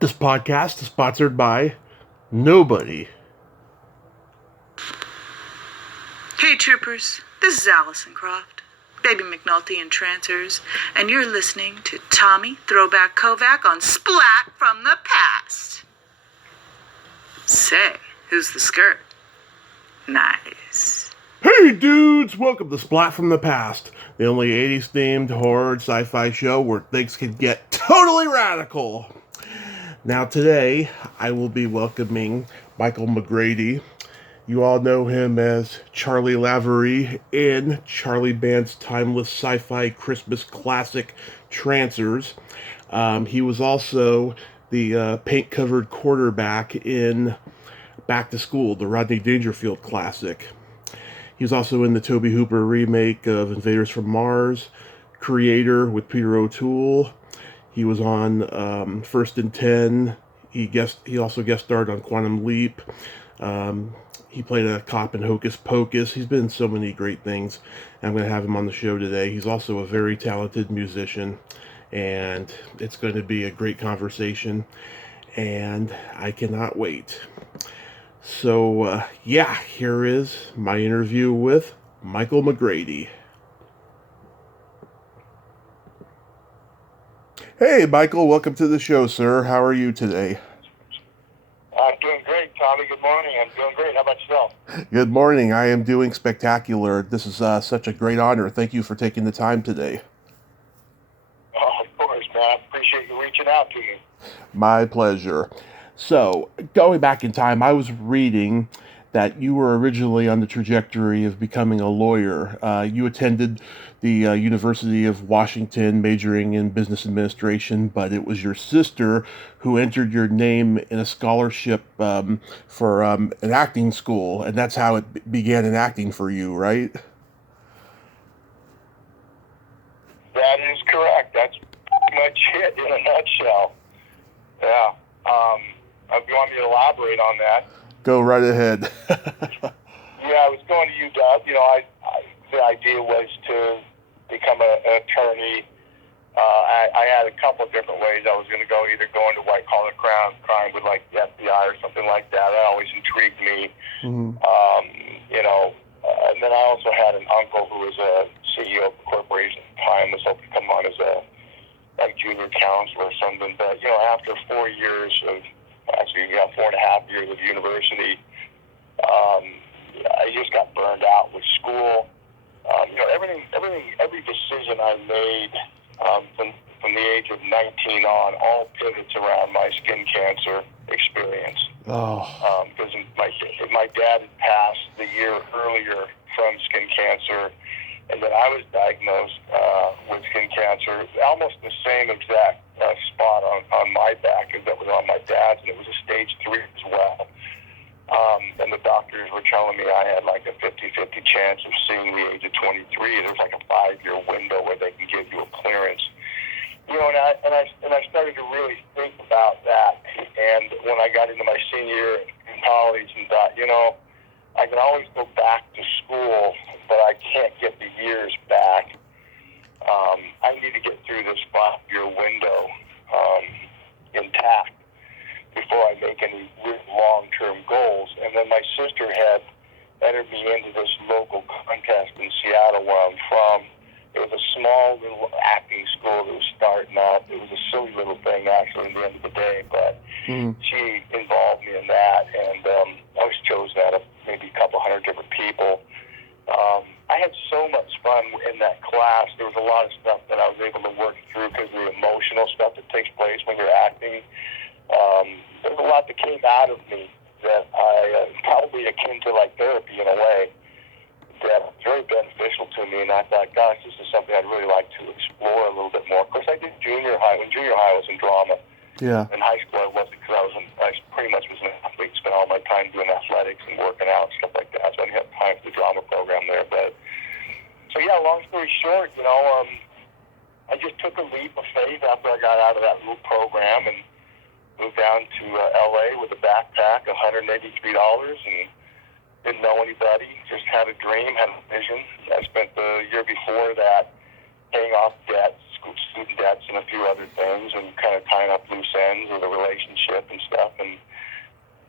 This podcast is sponsored by nobody. Hey troopers, this is Allison Croft, Baby McNulty and Trancers, and you're listening to Tommy Throwback Kovac on Splat from the Past. Say, who's the skirt? Nice. Hey dudes, welcome to Splat from the Past, the only 80s themed horror and sci-fi show where things can get totally radical. Now today, I will be welcoming Michael McGrady. You all know him as Charlie Lavery in Charlie Band's timeless sci-fi Christmas classic Trancers. He was also the paint-covered quarterback in Back to School, the Rodney Dangerfield classic. He was also in the Tobe Hooper remake of Invaders From Mars, Creator with Peter O'Toole. He was on First and 10. He also guest starred on Quantum Leap. He played a cop in Hocus Pocus. He's been in so many great things. I'm going to have him on the show today. He's also a very talented musician, and it's going to be a great conversation, and I cannot wait. So, here is my interview with Michael McGrady. Hey, Michael, welcome to the show, sir. How are you today? I'm doing great, Tommy. Good morning. I'm doing great. How about yourself? Good morning. I am doing spectacular. This is such a great honor. Thank you for taking the time today. Oh, of course, man. I appreciate you reaching out to me. My pleasure. So, going back in time, I was reading that you were originally on the trajectory of becoming a lawyer. You attended the University of Washington, majoring in business administration, but it was your sister who entered your name in a scholarship for an acting school, and that's how it began in acting for you, right? That is correct. That's pretty much it in a nutshell. Yeah. If you want me to elaborate on that. Go right ahead. Yeah, I was going to UW. The idea was to become an attorney. I had a couple of different ways I was going to go, either going to white-collar crime with like the FBI or something like that. That always intrigued me. Mm-hmm. And then I also had an uncle who was a CEO of a corporation at the time, was hoping to come on as a junior counselor or something. But, after 4 years of, 4.5 years of university, I just got burned out with school. Every decision I made from the age of 19 on all pivots around my skin cancer experience. Oh. Because my dad had passed the year earlier from skin cancer, and then I was diagnosed with skin cancer, almost the same exact spot on my back as that was on my dad's, and it was a stage 3 as well. And the doctors were telling me I had like a 50-50 chance of seeing the age of 23. There's like a 5-year window where they can give you a clearance. And I started to really think about that. And when I got into my senior year in college and thought, I can always go back to school, but I can't get the years back. I need to get through this 5-year window intact before I make any really long-term goals. And then my sister had entered me into this local contest in Seattle where I'm from. It was a small little acting school that was starting up. It was a silly little thing, actually, at the end of the day, but she involved me in that, and I was chosen out of maybe a couple hundred different people. I had so much fun in that class. There was a lot of stuff that I was able to work through because of the emotional stuff that takes place when you're acting. There was a lot that came out of me that I probably akin to like therapy in a way, that was very beneficial to me, and I thought, gosh, this is something I'd really like to explore a little bit more. Of course, I did junior high. When junior high, I was in drama. Yeah. In high school, I wasn't, because I pretty much was an athlete, spent all my time doing athletics and working out and stuff like that, so I didn't have time for the drama program there. But so, yeah, long story short, I just took a leap of faith after I got out of that little program and moved down to L.A. with a backpack, $183, and didn't know anybody, just had a dream, had a vision. I spent the year before that paying off debts, student debts and a few other things, and kind of tying up loose ends of the relationship and stuff, and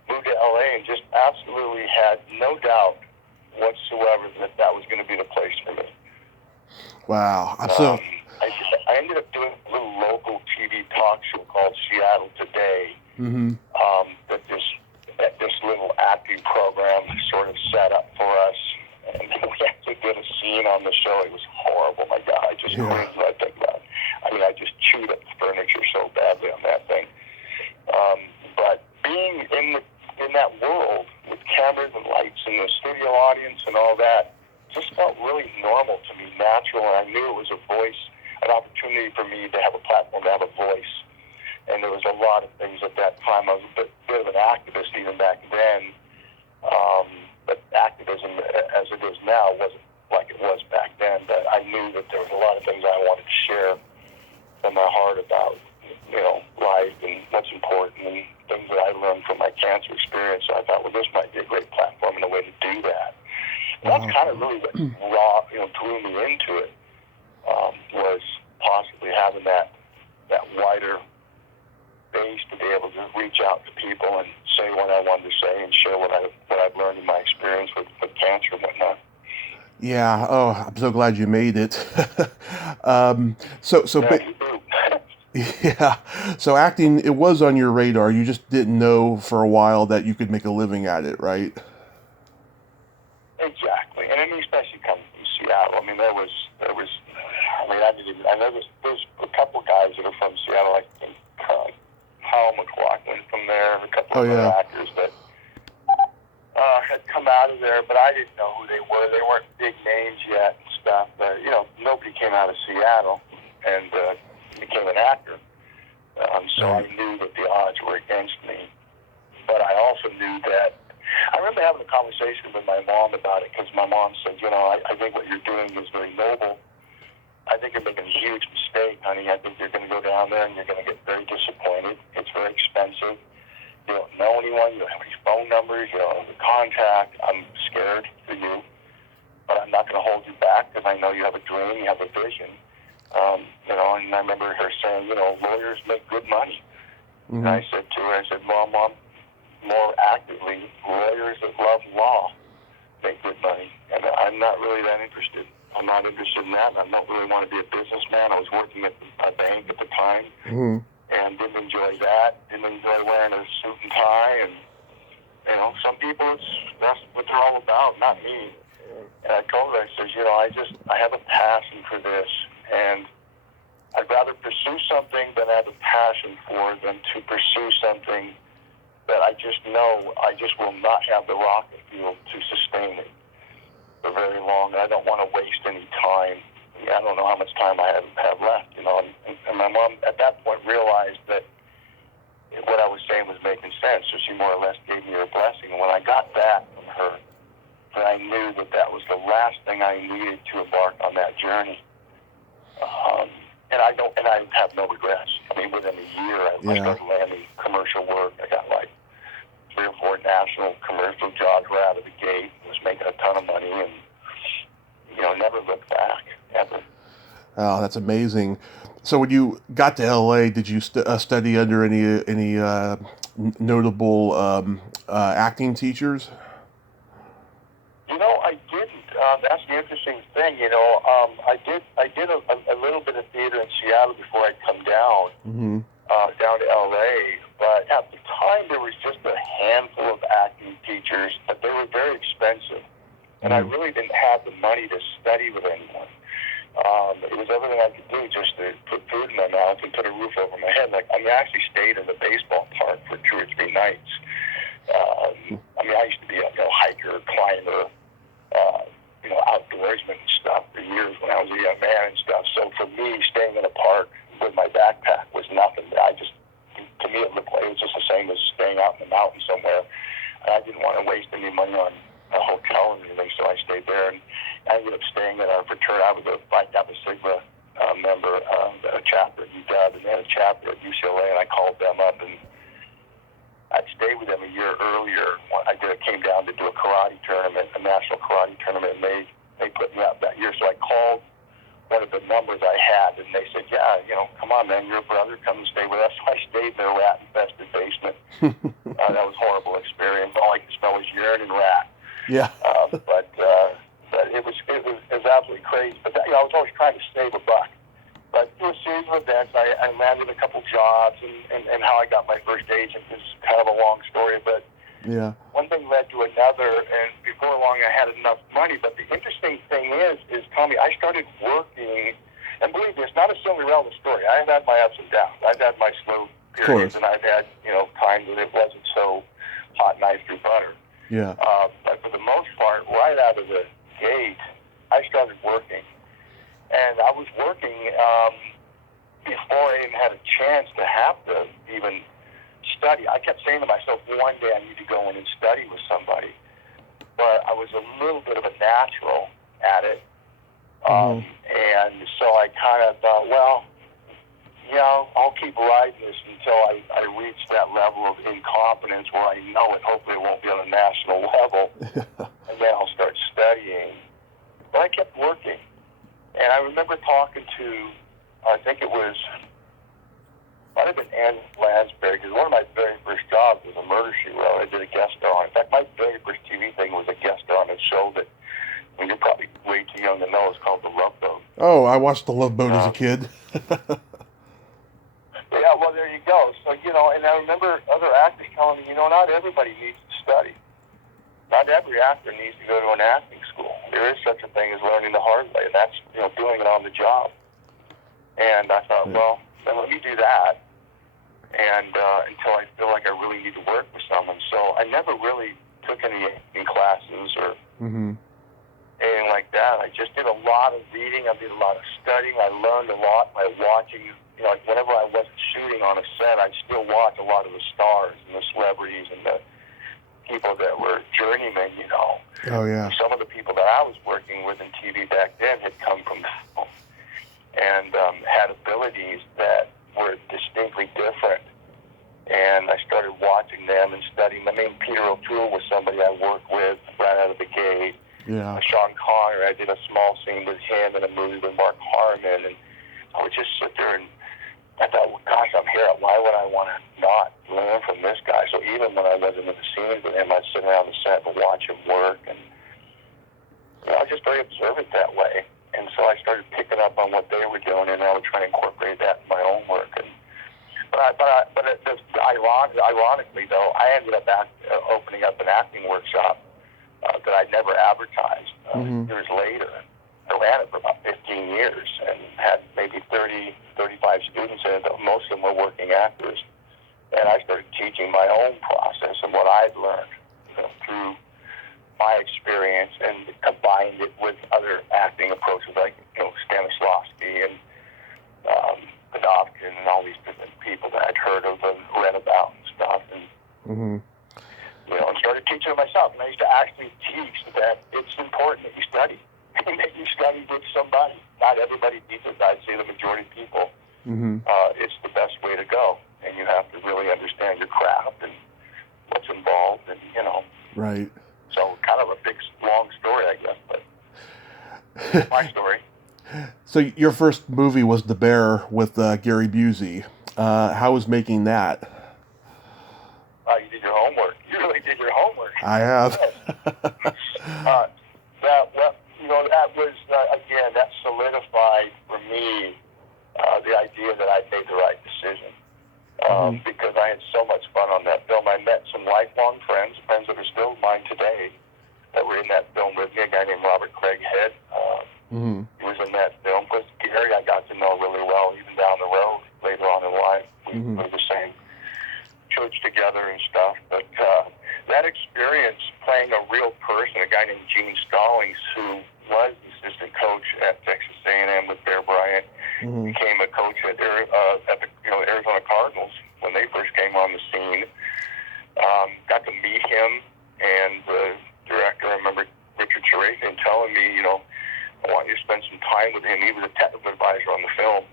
moved to LA and just absolutely had no doubt whatsoever that that was going to be the place for me. Wow. I ended up doing a little local TV talk show called Seattle Today. Mm-hmm. That this little acting program sort of set up for us. And we actually did a scene on the show. It was horrible. My God, I just cringed when I think about it. I mean, I just chewed up the furniture so badly on that thing. But being in that world with cameras and lights and the studio audience and all that just felt really normal to me, natural, and I knew it was a voice, an opportunity for me to have a platform, to have a voice. And there was a lot of things at that time. I was a bit of an activist even back then. But activism, as it is now, wasn't like it was back then. But I knew that there was a lot of things I wanted to share from my heart about, life and what's important and things that I learned from my cancer experience. So I thought, well, this might be a great platform and a way to do that. And that's kind of really what drew me into it, was possibly having that wider base to be able to reach out to people and say what I wanted to say and share what I've learned in my experience with cancer and whatnot. Yeah. Oh, I'm so glad you made it. Yeah. So acting, it was on your radar. You just didn't know for a while that you could make a living at it, right? Exactly. And I mean, especially coming from Seattle. I mean, there was. I know there's a couple guys that are from Seattle. I think Kyle McLaughlin from there, and a couple of other actors that had come out of there, but I didn't know who they were. They weren't big names yet and stuff. But nobody came out of Seattle and became an actor. So I knew that the odds were against me. But I also knew that. I remember having a conversation with my mom about it, because my mom said, I think what you're doing is very noble. I think you're making a huge mistake, honey. I think you're going to go down there and you're going to get very disappointed. It's very expensive. You don't know anyone. You don't have any phone numbers. You don't have the contact. I'm scared for you, but I'm not going to hold you back, because I know you have a dream, you have a vision. And I remember her saying, lawyers make good money. Mm-hmm. And I said to her, Mom, more actively, lawyers that love law make good money. And I'm not really that interested. I'm not interested in that. I don't really want to be a businessman. I was working at a bank at the time. Mm-hmm. And didn't enjoy that. Didn't enjoy wearing a suit and tie. And, some people, that's what they're all about, not me. And I told her, I said, I have a passion for this. And I'd rather pursue something that I have a passion for than to pursue something that I just know I just will not have the rocket fuel to sustain it for very long. And I don't want to waste any time. I don't know how much time I have left, And my mom, at that point, realized that what I was saying was making sense, so she more or less gave me her blessing. And when I got that from her, then I knew that was the last thing I needed to embark on that journey. And I have no regrets. I mean, within a year, I started landing commercial work. I got like 3 or 4 national commercial jobs right out of the gate. Was making a ton of money, and never looked back, ever. Oh, that's amazing. So when you got to LA, did you study under any notable acting teachers? I didn't. That's the interesting thing. I did a little bit of theater in Seattle before I'd come down, down to LA. But at the time, there was just a handful of acting teachers, but they were very expensive, and I really didn't have the money to study with anyone. It was everything I could do just to put food in my mouth and put a roof over my head. I actually stayed in the baseball park for 2 or 3 nights. I used to be a hiker, climber, outdoorsman and stuff for years when I was a young man and stuff. So for me, staying in a park with my backpack was nothing. To me, it looked like it was just the same as staying out in the mountains somewhere. And I didn't want to waste any money on a hotel and everything, so I stayed there. And I ended up staying at our fraternity. I was a Phi Kappa Sigma member, a chapter at UW, and they had a chapter at UCLA, and I called them up, and I'd stayed with them a year earlier. Came down to do a karate tournament, a national karate tournament, and they put me out that year. So I called one of the numbers I had, and they said, yeah, come on, man, your brother, come and stay with us. So I stayed in their rat-infested basement. That was a horrible experience. All I could smell was urine and rat. Yeah. But it was absolutely crazy. But I was always trying to save a buck. But through a series of events, I landed a couple jobs, and how I got my first agent is kind of a long story, but Yeah. one thing led to another, and before long I had enough money. But the interesting thing is Tommy, I started working, and believe me, it's not a Cinderella story. I've had my ups and downs. I've had my slow periods, and I've had, times when it wasn't so hot knife through butter. Yeah. But for the most part, right out of the gate, I started working. And I was working before I even had a chance to have to even study. I kept saying to myself, one day I need to go in and study with somebody. But I was a little bit of a natural at it. And so I kind of thought, well, I'll keep riding this until I reach that level of incompetence where I know it. Hopefully it won't be on a national level. And then I'll start studying. But I kept working. And I remember talking to, I think it was, might have been Ann Lansbury, because one of my very first jobs was a murder she wrote. I did a guest star on. In fact, my very first TV thing was a guest star on a show that, you're probably way too young to know, it's called The Love Boat. Oh, I watched The Love Boat as a kid. Yeah, well, there you go. So, and I remember other actors telling me, not everybody needs to study. Not every actor needs to go to an acting school. There is such a thing as learning the hard way, and that's, doing it on the job. And I thought, well, then let me do that, and until I feel like I really need to work with someone. So I never really took any acting classes or anything like that. I just did a lot of reading. I did a lot of studying. I learned a lot by watching. Like whenever I wasn't shooting on a set, I'd still watch a lot of the stars and the celebrities and the people that were journeymen, Oh, yeah. Some of the people that I was working with in TV back then had come from film and had abilities that were distinctly different. And I started watching them and studying them. I mean, Peter O'Toole was somebody I worked with right out of the gate. Yeah. Sean Connery, I did a small scene with him in a movie with Mark Harmon, and I would just sit there and I thought, well, gosh, I'm here. Why would I want to not learn from this guy? So even when I wasn't in the scenes with him, I'd sit around the set and watch him work, and I was just very observant that way. And so I started picking up on what they were doing, and I would try to incorporate that in my own work. Ironically, though, I ended up opening up an acting workshop that I'd never advertised. Years later, I ran it for about 15 years and had maybe 30, 35 students in it. Most of them were working actors. And I started teaching my own process and what I'd learned through my experience, and combined it with other acting approaches like Stanislavski and Godovkin and all these different people that I'd heard of and read about and stuff, and and started teaching it myself. And I used to actually teach that it's important that you study, and that you study with somebody. Not everybody needs it. I'd say the majority of people, it's the best way to go, and you have to really understand your craft and what's involved, and Right. So kind of a big, long story, I guess, but my story. So your first movie was The Bear with Gary Busey. How was making that? You did your homework. You really did your homework. I have. That was, again, that solidified for me the idea that I made the right decision. Because I had so much fun on that film. I met some lifelong friends that are still mine today, that were in that film with me. A guy named Robert Craighead. He was in that film. Because Gary I got to know really well, even down the road later on in life. We were the same church together and stuff. But that experience playing a real person, a guy named Gene Stallings, who was the assistant coach at Texas A&M with Bear Bryant, became a coach at the Arizona Cardinals when they first came on the scene. Got to meet him, and the director, I remember Richard Cherafian telling me, I want you to spend some time with him. He was a technical advisor on the film,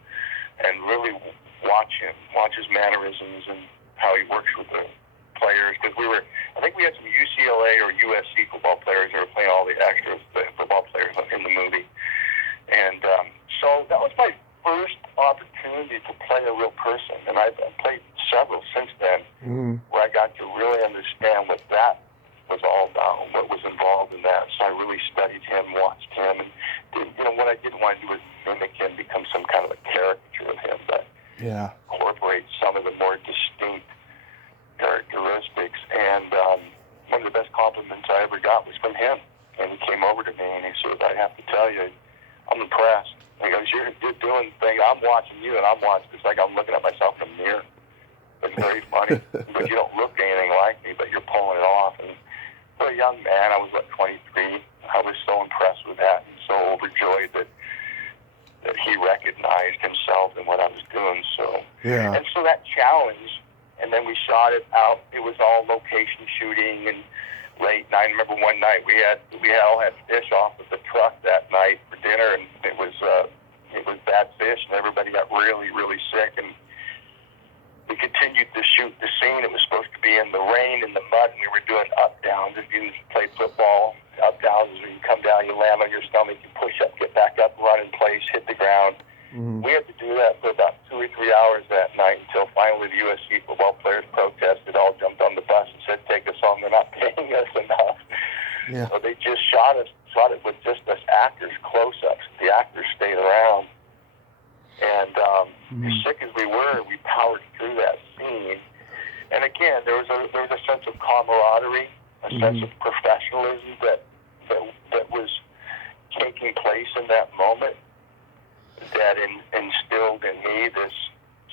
and really watch him, watch his mannerisms and how he works with the players. Because I think we had some UCLA or USC football players that were playing all the extras, the football players in the movie. And so that was my first opportunity to play a real person, and I've played several since then, where I got to really understand what that was all about, what was involved in that. So I really studied him, watched him, and what I didn't want to do was mimic him, become some kind of a caricature of him, but incorporate some of the more distinct characteristics. And one of the best compliments I ever got was from him. And he came over to me and he said, I have to tell you, I'm impressed. He goes, you're doing things. I'm watching you, and I'm watching. It's like I'm looking at myself in a mirror. It's very funny. But you don't look anything like me, but you're pulling it off. And for a young man, I was, 23. I was so impressed with that and so overjoyed that he recognized himself in what I was doing. So, and so that challenge, and then we shot it out. It was all location shooting and late night. I remember one night we all had fish off of the truck that night for dinner, and it was bad fish, and everybody got really, really sick. And we continued to shoot the scene. It was supposed to be in the rain, in the mud, and we were doing up downs. If you play football, up downs is when you come down, you land on your stomach, you push up, get back up, run in place, hit the ground. We had to do that for about 2 or 3 hours that night until finally the USC football players protested, all jumped on the bus and said, take us home, they're not paying us enough. So they just shot it with just us actors, close-ups. The actors stayed around. And as sick as we were, we powered through that scene. And again, there was a sense of camaraderie, a sense of professionalism that was taking place in that moment, that instilled in me this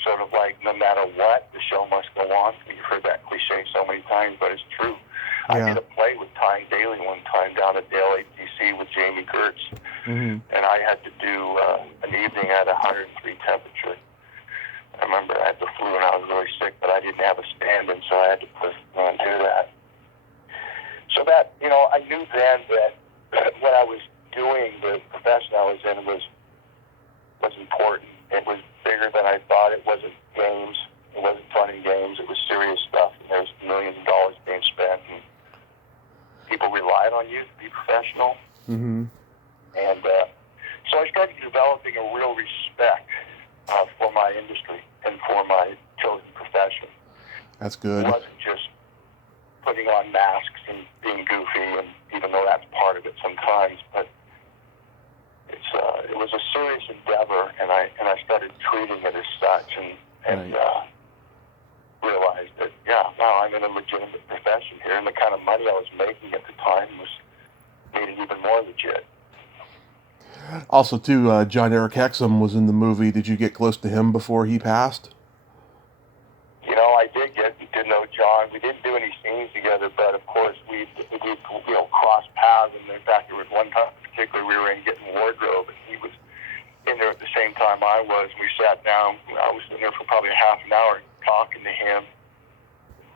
sort of like, no matter what, the show must go on. You've heard that cliche so many times, but it's true. I did a play with Tyne Daly one time down at Dale ATC with Jamie Gertz, and I had to do an evening at 103 temperature. I remember I had the flu and I was really sick, but I didn't have a stand-in, so I had to do that. So that, I knew then that what I was doing, the profession I was in, was important. It was bigger than I thought. It wasn't games. It wasn't fun and games. It was serious stuff. And there's millions of dollars being spent. And people relied on you to be professional. And so I started developing a real respect for my industry and for my chosen profession. That's good. It wasn't just putting on masks and being goofy, and even though that's part of it sometimes, but it was a serious endeavor, and I started treating it as such, and realized that I'm in a legitimate profession here, and the kind of money I was making at the time made it even more legit. Also, too, John Eric Hexum was in the movie. Did you get close to him before he passed? I did get to know John. We didn't do any scenes together, but of course we crossed paths. And in fact, there was one time in particular we were in getting wardrobe, and he was in there at the same time I was. We sat down. I was in there for probably a half an hour talking to him.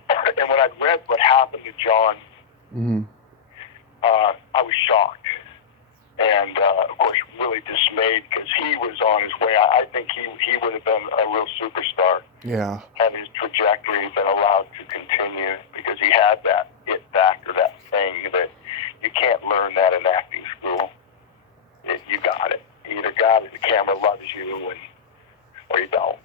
And when I read what happened to John, I was shocked. And, of course, really dismayed because he was on his way. I think he would have been a real superstar. Yeah. Had his trajectory been allowed to continue, because he had that it factor, that thing that you can't learn that in acting school. You got it. You either got it, the camera loves you, or you don't.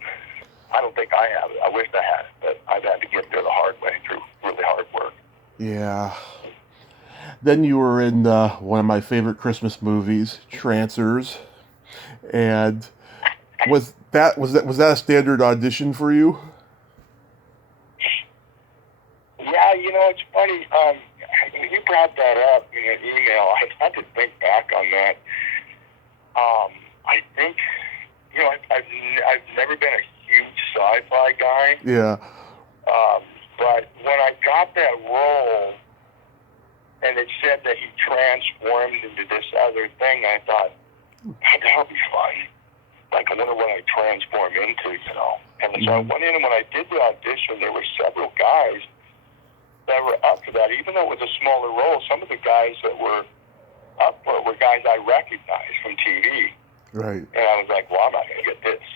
I don't think I have it. I wish I had it, but I've had to get there the hard way through really hard work. Yeah. Then you were in one of my favorite Christmas movies, Trancers, and was that a standard audition for you? Yeah, it's funny. You brought that up in an email. I had to think back on that. I think I've never been a huge sci-fi guy. Yeah. But when I got that role, and it said that he transformed into this other thing, I thought, that'll be fun. Like, I wonder what I transform into, And so I went in, and when I did the audition, there were several guys that were up for that. Even though it was a smaller role, some of the guys that were up for it were guys I recognized from TV. Right. And I was like, well, I'm not going to get this.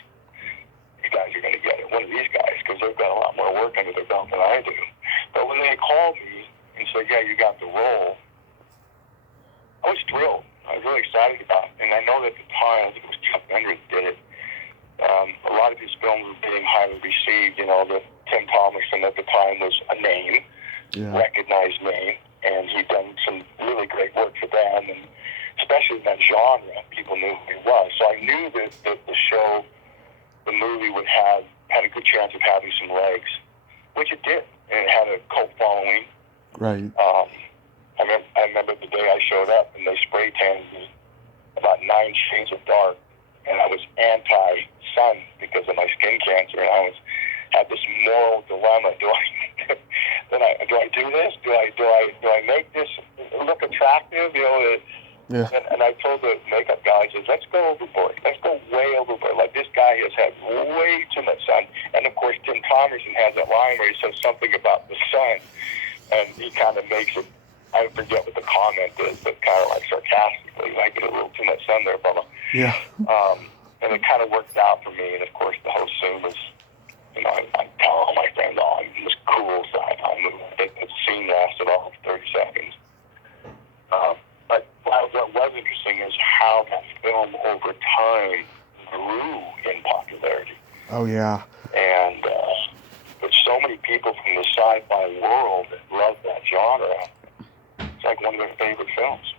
These guys are going to get it. One of these guys, because they've got a lot more work under their belt than I do. But when they called me and said, yeah, you got the role, I was thrilled. I was really excited about. And I know that at the time, I think it was Chuck Bender that did it. A lot of his films were being highly received. You know, that Tim Thomerson at the time was a name, recognized name, and he'd done some really great work for them, and especially in that genre, people knew who he was. So I knew that the show, the movie, had a good chance of having some legs, which it did, and it had a cult following. Right. I remember the day I showed up, and they spray tanned me about 9 shades of dark, and I was anti-sun because of my skin cancer, and I had this moral dilemma: do I do this? Do I make this look attractive? You know. And I told the makeup guy, I said, let's go overboard. Let's go way overboard. Like, this guy has had way too much sun. And, of course, Tim Thomerson has that line where he says something about the sun. And he kind of makes it, I forget what the comment is, but kind of like sarcastically, like, get a little too much sun there, Bubba. Yeah. And it kind of worked out for me. And, of course, the whole scene was, you know, I'm telling all my friends, this cool sci-fi movie. I think the scene lasted all of 30 seconds. But what was interesting is how that film over time grew in popularity. Oh, yeah. And there's so many people from the sci-fi world that love that genre. It's like one of their favorite films.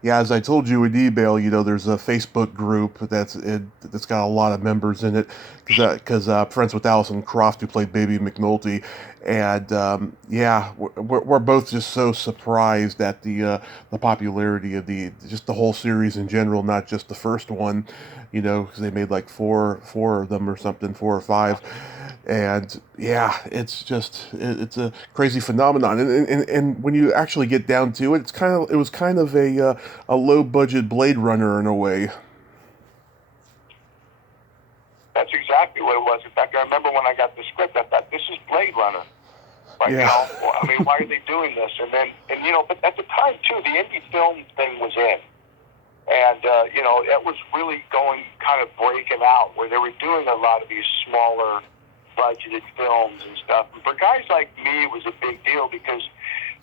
Yeah, as I told you in email, you know, there's a Facebook group that's got a lot of members in it, because friends with Allison Croft, who played Baby McNulty, and yeah, we're both just so surprised at the popularity of the whole series in general, not just the first one, you know, because they made like four of them or something, 4 or 5. And yeah, it's a crazy phenomenon, and when you actually get down to it, it was kind of a low budget Blade Runner in a way. That's exactly what it was. In fact, I remember when I got the script, I thought, this is Blade Runner. Like, yeah. You know, I mean, why are they doing this? And you know, but at the time too, the indie film thing was in. And, you know, it was really kind of breaking out, where they were doing a lot of these smaller budgeted films and stuff. And for guys like me, it was a big deal, because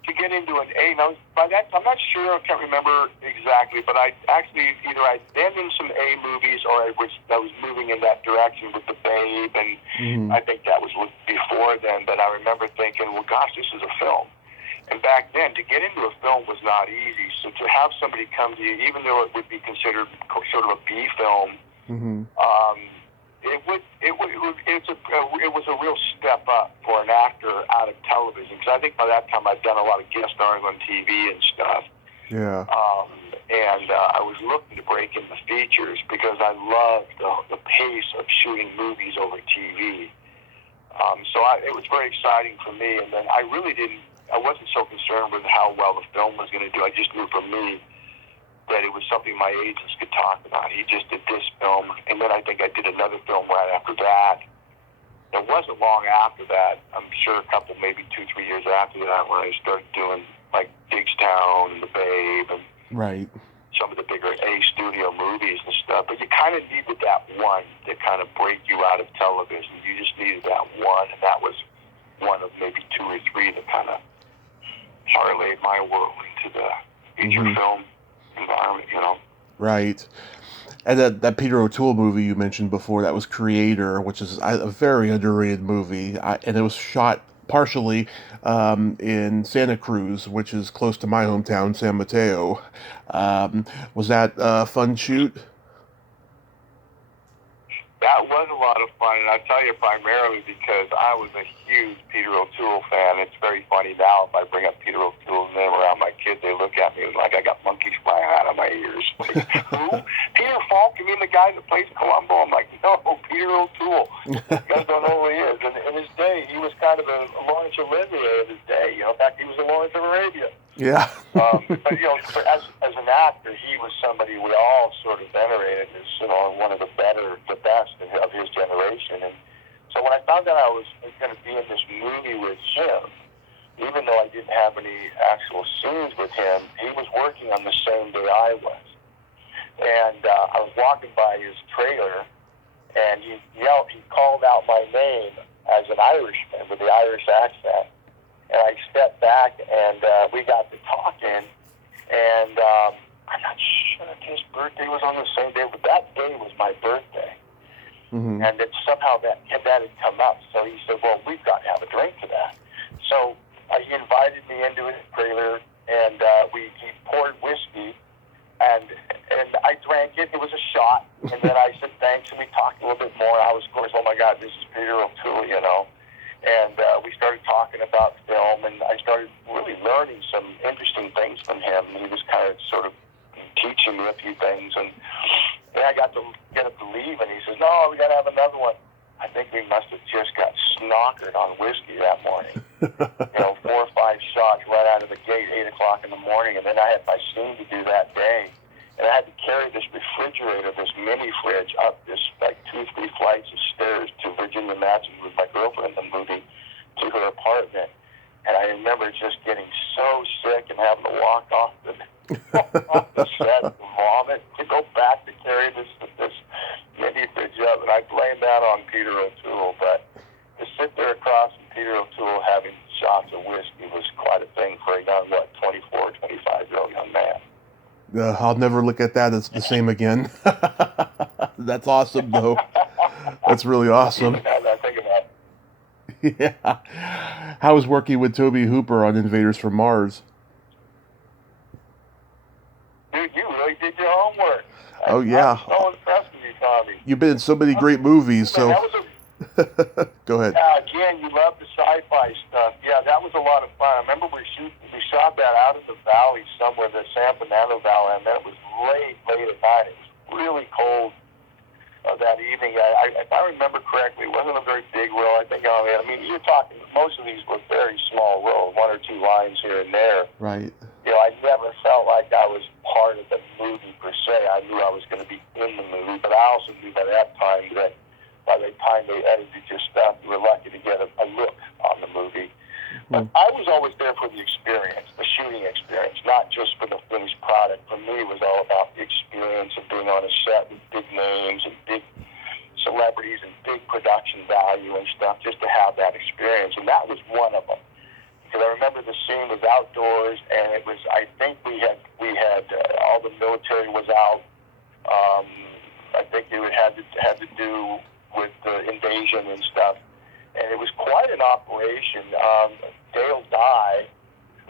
to get into an A, now by that, I'm not sure, I can't remember exactly, but I'd been in some A movies, or I was moving in that direction with The Babe, and I think that was before then, but I remember thinking, well, gosh, this is a film. And back then, to get into a film was not easy. So to have somebody come to you, even though it would be considered sort of a B film, it was a real step up for an actor out of television. Because I think by that time I'd done a lot of guest stars on TV and stuff. Yeah. And I was looking to break into features, because I loved the pace of shooting movies over TV. So it was very exciting for me. And then I wasn't so concerned with how well the film was going to do. I just knew for me that it was something my agents could talk about. He just did this film, and then I think I did another film right after that. It wasn't long after that, I'm sure a couple, maybe 2-3 years after that, when I started doing like Digstown and The Babe and right. some of the bigger A studio movies and stuff. But you kind of needed that one to kind of break you out of television. You just needed that one, and that was one of maybe 2 or 3 that kind of parlayed my world into the feature film environment, you know. Right. And that Peter O'Toole movie you mentioned before, that was Creator, which is a very underrated movie, and it was shot partially in Santa Cruz, which is close to my hometown, San Mateo. Was that a fun shoot? That was a lot of fun, and I tell you, primarily because I was a huge Peter O'Toole fan. It's very funny now, if I bring up Peter O'Toole's name around my kids, they look at me like I got monkeys flying out of my ears. Like, who? Peter Falk? You mean the guy that plays Columbo? I'm like, no, Peter O'Toole. You guys don't know who he is. And in his day, he was kind of a Lawrence Olivier of his day. You know, in fact, he was a Lawrence of Arabia. Yeah. But, you know, as an actor, he was somebody we all sort of venerated as, you know, one of the best of his generation. And so when I found out I was going to be in this movie with him, even though I didn't have any actual scenes with him, he was working on the same day I was. And I was walking by his trailer, and he called out my name as an Irishman with the Irish accent. And I stepped back, and we got to talking, and I'm not sure his birthday was on the same day, but that day was my birthday. Mm-hmm. And it, somehow that had come up. So he said, well, we've got to have a drink for that. So he invited me into his trailer, and he poured whiskey, and I drank it. It was a shot. And then I said thanks, and we talked a little bit more. I was, of course, oh, my God, this is Peter O'Toole, you know. And we started talking about film, and I started really learning some interesting things from him. He was kind of sort of teaching me a few things, and I got to get him to leave, and he says, no, we got to have another one. I think we must have just got snockered on whiskey that morning. 4 or 5 shots right out of the gate, 8 o'clock in the morning, and then I had my scene to do that day. And I had to carry this refrigerator, this mini fridge, up this like 2 or 3 flights of stairs to Virginia Madsen with my girlfriend in the movie to her apartment. And I remember just getting so sick and having to walk off the set to vomit, to go back to carry this mini fridge up. And I blame that on Peter O'Toole. But to sit there across from Peter O'Toole having shots of whiskey was quite a thing for a young, 24, 25-year-old young man. I'll never look at that as the same again. That's awesome, though. That's really awesome. I think about it. Yeah. How was working with Tobe Hooper on Invaders from Mars? Dude, you really did your homework. Oh, yeah. I'm so impressed with you, Tommy. You've been in so many great movies, so... Go ahead. Yeah, again, you love the sci-fi stuff. Yeah, that was a lot of fun. I remember we shot that out in the valley somewhere, the San Fernando Valley, and then it was late at night. It was really cold that evening. If I remember correctly, it wasn't a very big role. I mean, you're talking, most of these were very small roles, 1 or 2 lines here and there. Right. I never felt like I was part of the movie per se. I knew I was going to be in the movie, but I also knew by that time that by the time they edited your stuff, you were lucky to get a look on the movie. But I was always there for the experience, the shooting experience, not just for the finished product. For me, it was all about the experience of being on a set with big names and big celebrities and big production value and stuff, just to have that experience. And that was one of them. Because I remember the scene was outdoors, and it was, I think we had all the military was out. I think it had to do with the invasion and stuff. And it was quite an operation. Dale Dye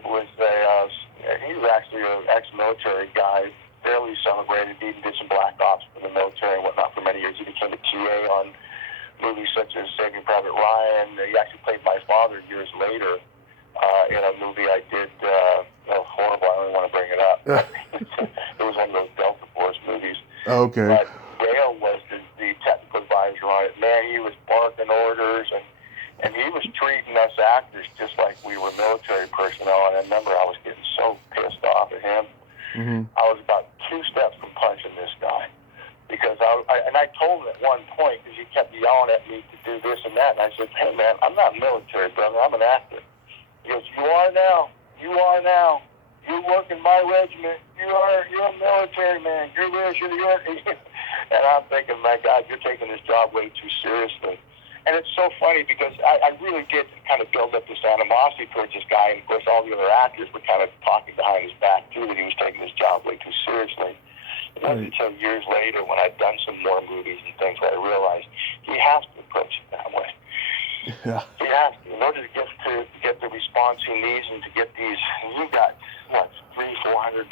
was he was actually an ex-military guy, fairly celebrated. He even did some black ops for the military and whatnot for many years. He became a TA on movies such as Saving Private Ryan. He actually played my father years later in a movie I did. Horrible. I don't even want to bring it up. It was one of those Delta Force movies. Okay. But Dale was the technical advisor on it. Man, he was barking orders, and he was treating us actors just like we were military personnel. And I remember I was getting so pissed off at him. Mm-hmm. I was about 2 steps from punching this guy. Because I told him at one point, because he kept yelling at me to do this and that, and I said, hey, man, I'm not military, brother. I'm an actor. He goes, you are now. You are now. You work in my regiment. You're a military man. You're this, you're the And I'm thinking, my God, you're taking this job way too seriously. And it's so funny because I really did kind of build up this animosity towards this guy. And, of course, all the other actors were kind of talking behind his back, too, that he was taking this job way too seriously. It wasn't until years later when I'd done some more movies and things where I realized he has to approach it that way. Yeah. He has to. In order to get the response he needs and to get these, you've got, 300-400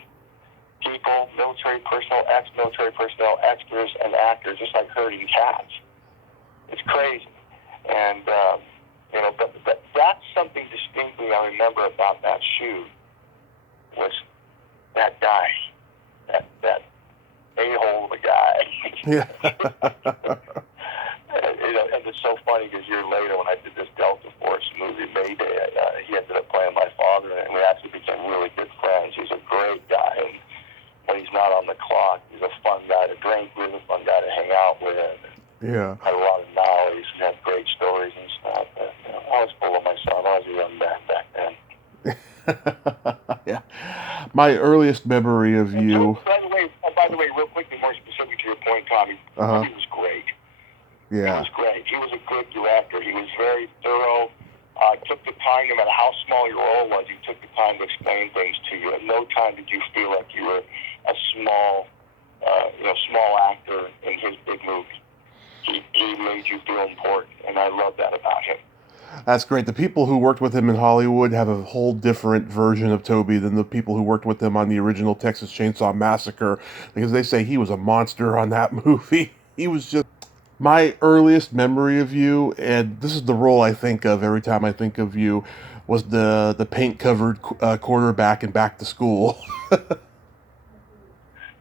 people, military personnel, ex-military personnel, extras, and actors, just like herding cats. It's crazy. And, but that's something distinctly I remember about that shoot was that guy, that a-hole of a guy. Yeah. And it's so funny because years later when I did this Delta Force movie, Mayday, he ended up playing my father, and we actually became really good friends. He's a great guy, and when he's not on the clock, he's a fun guy to drink with, a fun guy to hang out with. Yeah. Had a lot of knowledge and had great stories and stuff. But, I was full of myself. I was a young man back then. Yeah. My earliest memory of you. By the way, real quickly, more specific to your point, Tommy, he was great. Yeah. He was great. He was a good director. He was very thorough. Took the time, no matter how small your role was, he took the time to explain things to you. At no time did you feel like you were a small actor in his big movie. He made you feel important, and I love that about him. That's great. The people who worked with him in Hollywood have a whole different version of Tobe than the people who worked with him on the original Texas Chainsaw Massacre, because they say he was a monster on that movie. He was just my earliest memory of you, and this is the role I think of every time I think of you, was the paint-covered quarterback in Back to School.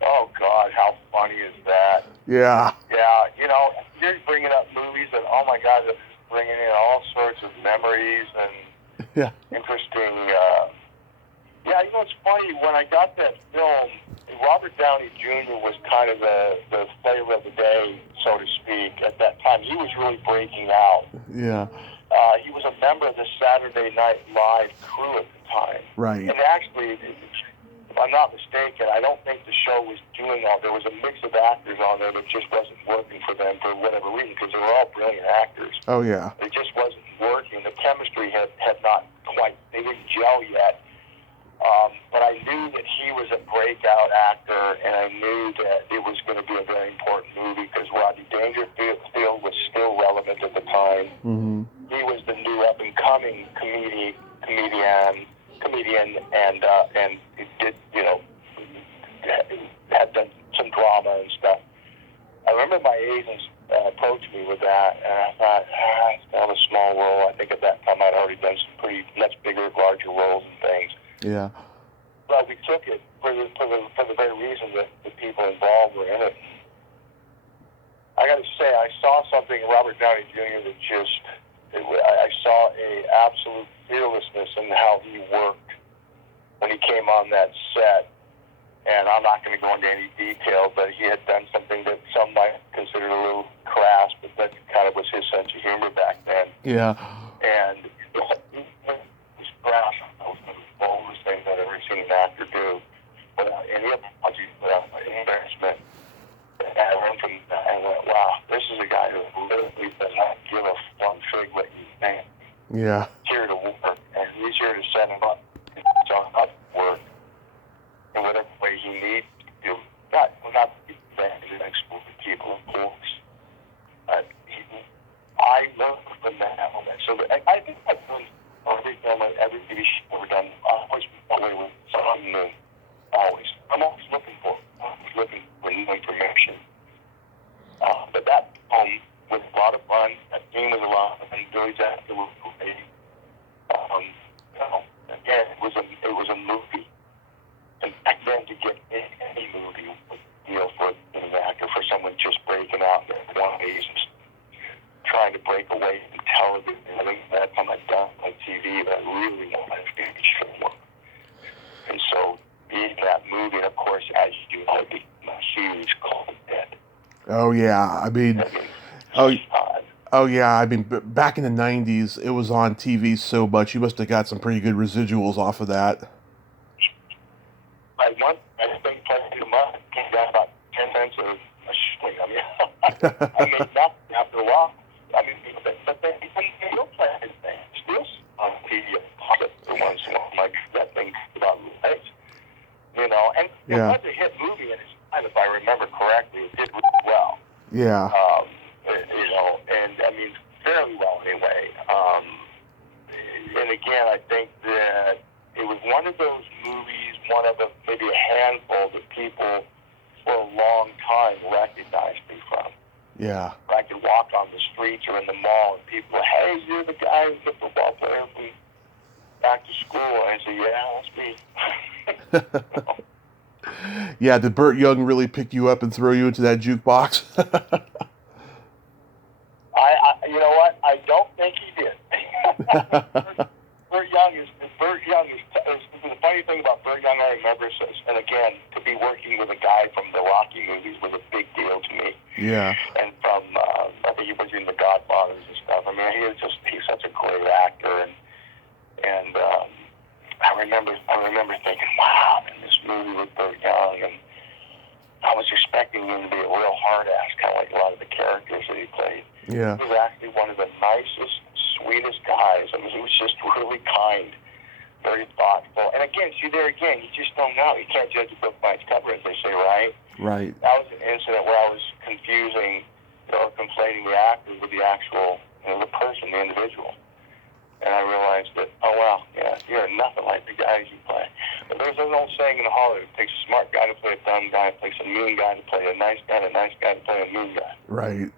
Oh, God, how funny is that? Yeah. Yeah, you're bringing up movies that, oh, my God, that's bringing in all sorts of memories and Yeah. interesting. It's funny. When I got that film, Robert Downey Jr. was kind of the flavor of the day, so to speak, at that time. He was really breaking out. Yeah. He was a member of the Saturday Night Live crew at the time. Right. And actually, if I'm not mistaken, I don't think the show was doing all. There was a mix of actors on there that just wasn't working for them for whatever reason, because they were all brilliant actors. Oh, yeah. It just wasn't working. The chemistry had not quite, they didn't gel yet. But I knew that he was a breakout actor, and I knew that it was going to be a very important movie because Rodney Dangerfield was still relevant at the time. Mm-hmm. He was the new up-and-coming comedian, and he did, had done some drama and stuff. I remember my agents approached me with that, and I thought, it's not a small role. I think at that time I'd already done some pretty much bigger, larger roles and things. Yeah. But we took it for the very reason that the people involved were in it. I got to say, I saw something in Robert Downey Jr. that I saw a absolute fearlessness in how he worked when he came on that set. And I'm not going to go into any detail, but he had done something that some might consider a little crass, but that kind of was his sense of humor back then. Yeah. And it was crass. It was the boldest thing that I've ever seen an actor do. Without any apology, without any embarrassment. And I learned from that and went, wow, this is a guy who literally does not give a flying fig what you think. Yeah. He's here to work, and he's here to set him up. It's on up work in whatever way he needs to. Not to be bad and expose people, of course. I learned from that element. So I think I've done every film, every TV show I've ever done. I always been away with something new. Always. I'm always looking for new information. But that film was a lot of fun. That theme was a lot of fun. Billy's actor was great. Again, it was a movie. And back then, to get any movie was a deal for an actor, for someone just breaking out in their 20s, trying to break away from television. I think that time I'd done on TV, but I really wanted to be show. And so, being that movie, and of course, as you know, it became a huge cult hit. Oh, yeah. I mean, back in the 90s, it was on TV so much. You must have got some pretty good residuals off of that. I spent plenty of money. Came down about 10 cents a shilling. I made nothing after a while. But they still play his thing. Still on TV for once in a while. Like that thing about right? And it was a hit movie in its time, if I remember correctly. It did really well. Yeah. And I mean, fairly well anyway. And again, I think that it was one of those movies, one of maybe a handful that people for a long time recognized me from. Yeah. I could walk on the streets or in the mall and people were, hey, you're the guy who's the football player from Back to School. And I said, yeah, that's me. Yeah, did Burt Young really pick you up and throw you into that jukebox? You know what? I don't think he did. Burt Young is the funny thing about Burt Young. I remember, and again, to be working with a guy from the Rocky movies was a big deal to me. Yeah. And from I think he was in The Godfathers and stuff. I mean, he's such a great actor, and I remember thinking, wow, in this movie with Burt Young, and I was expecting him to be a real hard ass, kind of like a lot of the characters that he played. Yeah. He was actually one of the nicest, sweetest guys. I mean, he was just really kind, very thoughtful. And again, see there again, you just don't know. You can't judge a book by its cover, as they say, right? Right. That was an incident where I was confusing or conflating the actor with the actual, the person, the individual. And I realized that, oh, wow, yeah, you're nothing like the guys you play. But there's an old saying in Hollywood, it takes a smart guy to play a dumb guy, it takes a mean guy to play a nice guy, and a nice guy to play a mean guy. Right.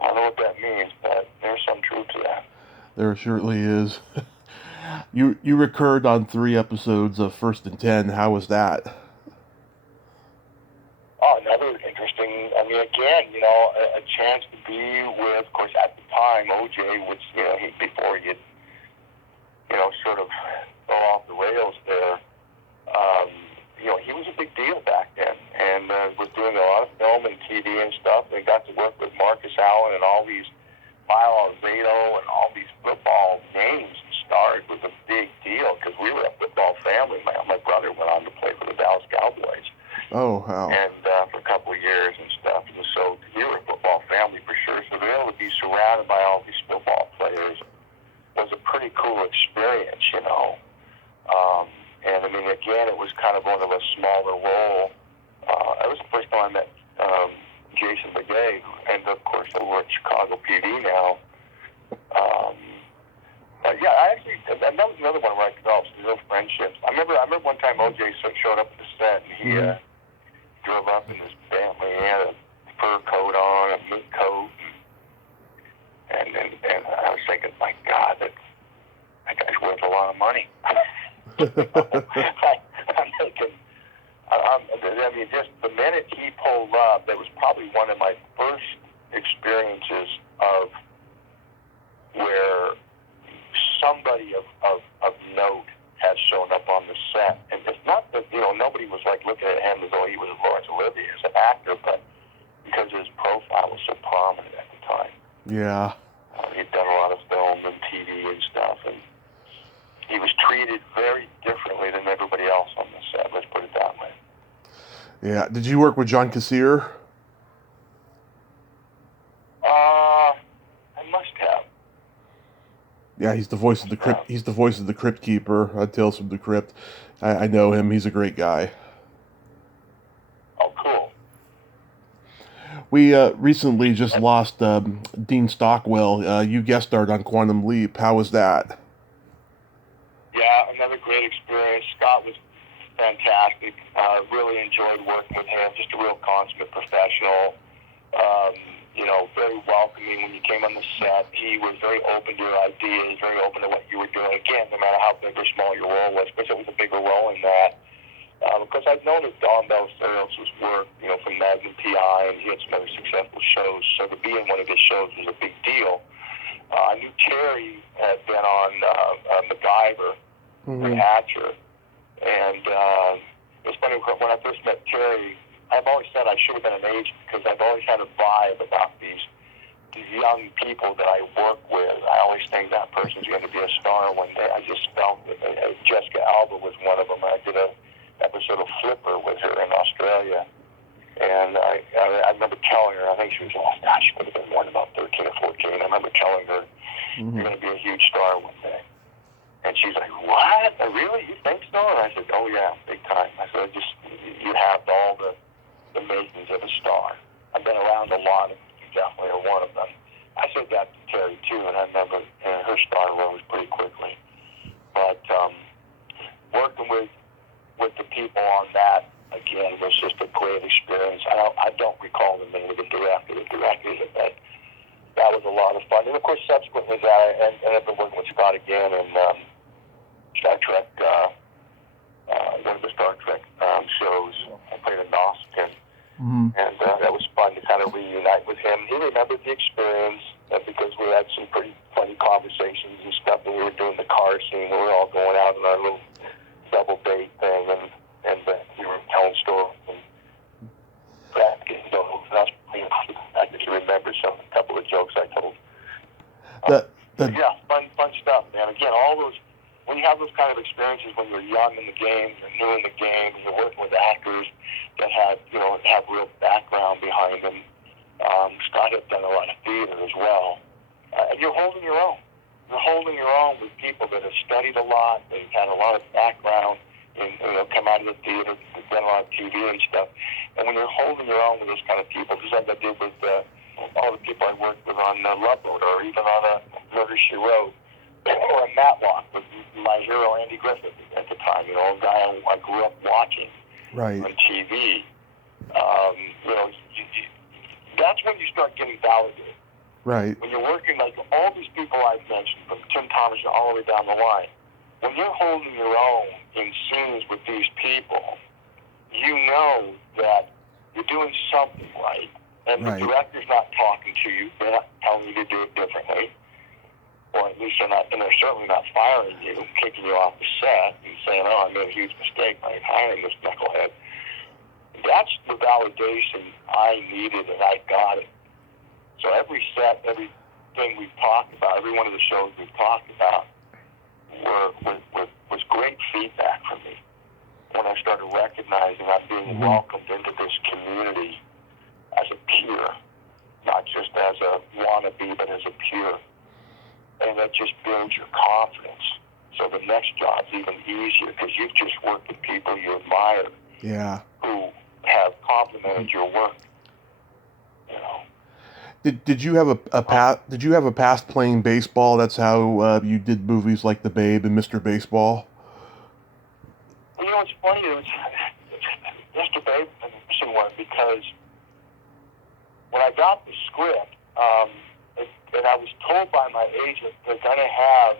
I don't know what that means, but there's some truth to that. There certainly is. You recurred on 3 episodes of First and 10. How was that? Oh, another interesting, I mean, again, a chance to be with, of course, at the time, OJ, which, before he'd, sort of go off the rails there, he was a big deal back then, and was doing a lot of film and TV and stuff, and got to work with Marcus Allen and all these, Milo Zato and all these football names and stars was a big deal, because we were a football family. My brother went on to play for the Dallas Cowboys. Oh, wow. And for a couple of years and stuff. And so we were a football family for sure. So to be able to be surrounded by all these football players was a pretty cool experience, And I mean, again, it was kind of one of a smaller role. That was the first time I met Jason McGrady, who ended up, of course, over at Chicago PD now. But yeah, that was another one where I developed some real friendships. I remember one time OJ showed up at the set, and he drove up in his Bentley. He had a fur coat on, a mink coat, and I was thinking, my God, that guy's worth a lot of money. I'm thinking, I mean, just the minute he pulled up, that was probably one of my first experiences of where somebody of note has shown up on the set. And it's not that, nobody was like looking at him as though he was Laurence Olivier as an actor, but because his profile was so prominent at the time. Yeah. He'd done a lot of film and TV and stuff, and he was treated very differently than everybody else on the set, let's put it that way. Yeah. Did you work with John Kassir? I must have. Yeah, he's the voice of the crypt. He's the voice of the Crypt Keeper on Tales from the Crypt. I know him. He's a great guy. Oh, cool. We recently just lost Dean Stockwell. You guest starred on Quantum Leap. How was that? Yeah, another great experience. Scott was fantastic. Really enjoyed working with him. Just a real consummate professional. Very welcoming when you came on the set. He was very open to your ideas, very open to what you were doing. Again, no matter how big or small your role was, because it was a bigger role in that. Because I've known of Don Belisario-'s work, from Magnum P.I., and he had some other successful shows. So to be in one of his shows was a big deal. I knew Terry had been on MacGyver and Hatcher. And it's funny, when I first met Terry, I've always said I should have been an agent, because I've always had a vibe about these young people that I work with. I always think that person's going to be a star one day. I just felt that Jessica Alba was one of them. I did an episode of Flipper with her in Australia. And I remember telling her, I think she was, she would have been born about 13 or 14. I remember telling her, you're going to be a huge star one day. And she's like, what? Really? You think so? And I said, oh, yeah, big time. I said, you have all the makings of a star. I've been around a lot, and you definitely are one of them. I said that to Terry, too, and I remember her star rose pretty quickly. But working with the people on that, again, was just a great experience. I don't recall the name of the director, but that was a lot of fun. And, of course, subsequently, I ended up working with Scott again in Star Trek, one of the Star Trek shows. I played a Nausicaan, and that was fun to kind of reunite with him. He remembered the experience because we had some pretty funny conversations and stuff, and we were doing the car scene. We were all going out on our little double date thing, and we were telling stories and cracking jokes. I just remember a couple of jokes I told. Yeah, fun stuff, man. Again, all those. When you have those kind of experiences when you're young in the game, you're new in the game, and you're working with actors that have real background behind them. Scott had done a lot of theater as well. And you're holding your own. you're holding your own with people that have studied a lot, they've had a lot of background, and come out of the theater, done a lot of TV and stuff. And when you're holding your own with those kind of people, just like I did with all the people I worked with on Love Boat, or even on Murder, She Wrote, or a Matlock with my hero Andy Griffith at the time, a guy I grew up watching on TV. That's when you start getting validated. Right. When you're working like all these people I've mentioned, from Tim Thomas all the way down the line, when you're holding your own in scenes with these people, you know that you're doing something right, and the director's not talking to you. They're not telling you to do it differently, or at least they're certainly not firing you, kicking you off the set, and saying, "Oh, I made a huge mistake by hiring this knucklehead." That's the validation I needed, and I got it. So every set, everything we've talked about, every one of the shows we've talked about, was great feedback for me when I started recognizing I'm being welcomed into this community as a peer, not just as a wannabe, but as a peer. And that just builds your confidence. So the next job's even easier because you've just worked with people you admire, who have complimented your work. Did you have a past? Did you have a past playing baseball? That's how you did movies like The Babe and Mr. Baseball. Well, it's funny. It was Mr. Babe was an interesting one because when I got the script, and I was told by my agent they're going to have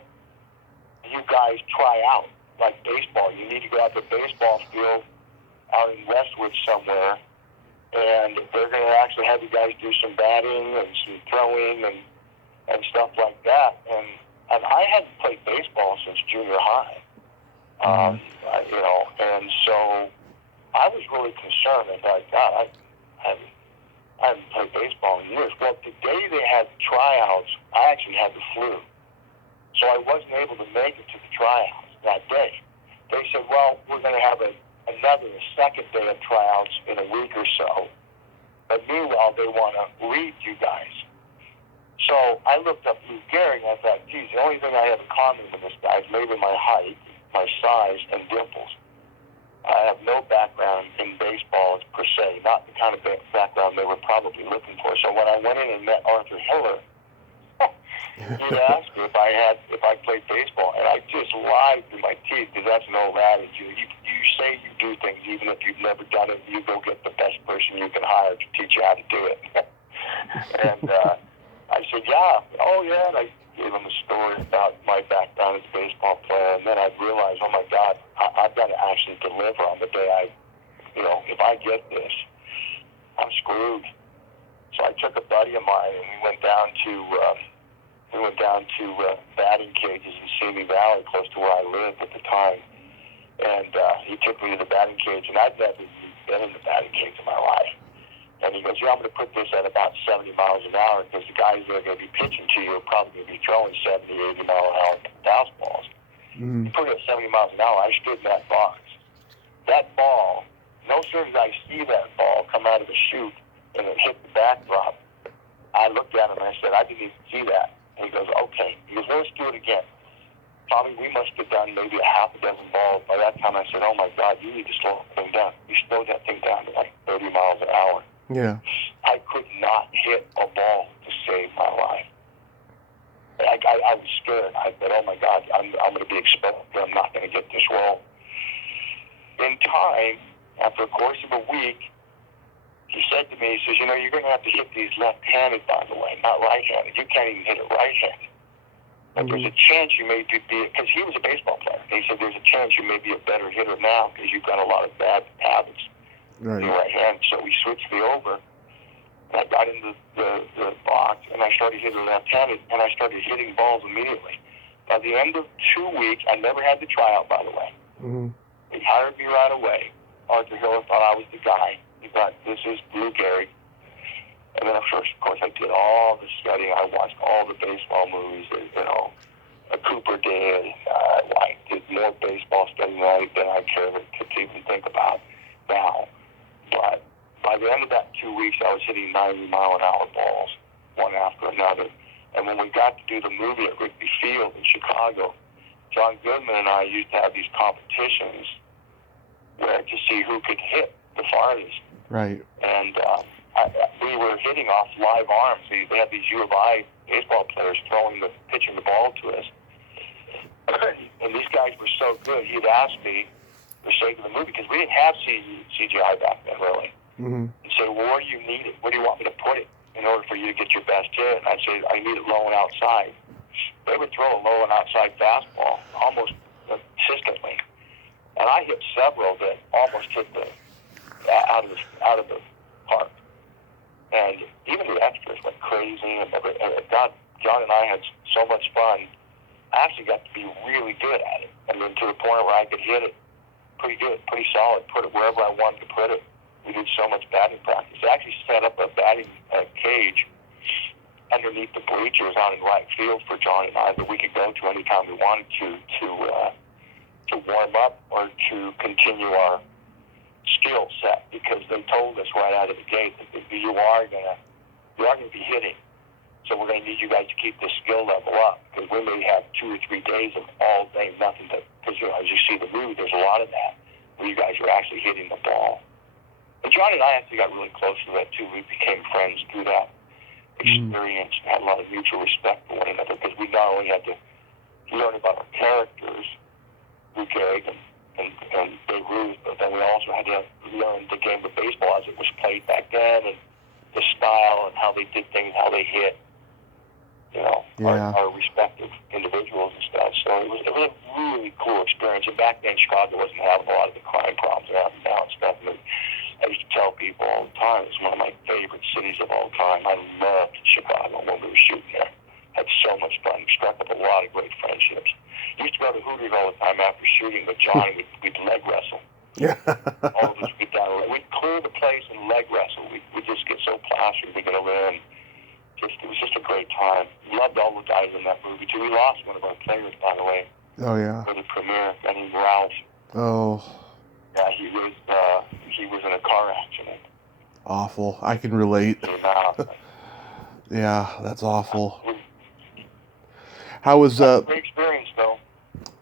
you guys try out like baseball. You need to go out to the baseball field out in Westwood somewhere. And they're going to actually have you guys do some batting and some throwing and stuff like that. And I hadn't played baseball since junior high, and so I was really concerned. I thought, God, I haven't played baseball in years. Well, the day they had the tryouts, I actually had the flu, so I wasn't able to make it to the tryouts that day. They said, well, we're going to have a second day of tryouts in a week or so. But meanwhile, they want to read you guys. So I looked up Lou Gehrig, and I thought, geez, the only thing I have in common with this guy is maybe my height, my size, and dimples. I have no background in baseball per se, not the kind of background they were probably looking for. So when I went in and met Arthur Hiller, he asked me if I played baseball, and I just lied through my teeth because that's an old attitude. You say you do things even if you've never done it. You go get the best person you can hire to teach you how to do it. And I said, yeah. Oh, yeah. And I gave him a story about my background as a baseball player, and then I realized, oh, my God, I've got to actually deliver on the day if I get this, I'm screwed. So I took a buddy of mine, and we went down to batting cages in Simi Valley, close to where I lived at the time. And he took me to the batting cage, and I'd never been in the batting cage in my life. And he goes, I'm going to put this at about 70 miles an hour because the guys that are going to be pitching to you are probably going to be throwing 70, 80 mile an hour fastballs. He put it at 70 miles an hour. I stood in that box. That ball, no sooner did I see that ball come out of the chute and it hit the backdrop, I looked at him and I said, I didn't even see that. And he goes, okay. He goes, well, let's do it again. Tommy, we must have done maybe a half a dozen balls. By that time, I said, oh, my God, you need to slow that thing down. You slowed that thing down to like 30 miles an hour. Yeah. I could not hit a ball to save my life. I was scared. I said, oh, my God, I'm going to be exposed. I'm not going to get this role. In time, after a course of a week, he said to me, he says, you're going to have to hit these left-handed, by the way, not right-handed. You can't even hit it right-handed. But there's a chance you may be, because he was a baseball player. He said, there's a chance you may be a better hitter now because you've got a lot of bad habits in your right hand. So we switched me over, and I got into the box, and I started hitting left-handed, and I started hitting balls immediately. By the end of 2 weeks, I never had the tryout, by the way. He hired me right away. Arthur Hiller thought I was the guy. He thought, this is Lou Gehrig. And then, of course, I did all the studying. I watched all the baseball movies that, Cooper did. I did more baseball studying than I care to even think about now. But by the end of that 2 weeks, I was hitting 90-mile-an-hour balls, one after another. And when we got to do the movie at Wrigley Field in Chicago, John Goodman and I used to have these competitions where to see who could hit the farthest. Right. And we were hitting off live arms. They had these U of I baseball players pitching the ball to us. And these guys were so good, he'd asked me, for the sake of the movie, because we didn't have CGI back then, really. Mm-hmm. He said, well, where do you need it? Where do you want me to put it in order for you to get your best hit? And I'd say, I need it low and outside. They would throw a low and outside fastball almost consistently. And I hit several that almost hit out of the park. And even the extras went crazy. And God, John and I had so much fun. I actually got to be really good at it. I mean, to the point where I could hit it pretty good, pretty solid, put it wherever I wanted to put it. We did so much batting practice. I actually set up a batting cage underneath the bleachers out in right field for John and I that we could go to anytime we wanted to warm up or to continue our skill set, because they told us right out of the gate that you are going to be hitting. So we're going to need you guys to keep this skill level up, because we may have 2 or 3 days of all day nothing to, because as you see the movie, there's a lot of that where you guys are actually hitting the ball. And John and I actually got really close to that too. We became friends through that experience and had a lot of mutual respect for one another, because we not only had to learn about our characters, Lou Gehrig and Babe Ruth, but then we also had to learn the game of baseball as it was played back then, and the style and how they did things, how they hit, our respective individuals and stuff. So it was a really cool experience. And back then, Chicago wasn't having a lot of the crime problems they have now and stuff. And I used to tell people all the time, it's one of my favorite cities of all time. I loved Chicago when we were shooting there. Had so much fun. Struck up a lot of great friendships. Used to go to Hooters all the time after shooting with John, and we'd leg wrestle. Yeah. All of us would get down. We'd clear the place and leg wrestle. We'd just get so plastered. We'd get over there, and it was just a great time. Loved all the guys in that movie, too. We lost one of our players, by the way. Oh, yeah. For the premiere, and he Ralph. Oh. Yeah, he was in a car accident. Awful. I can relate. Yeah, that's awful. How was great experience, though.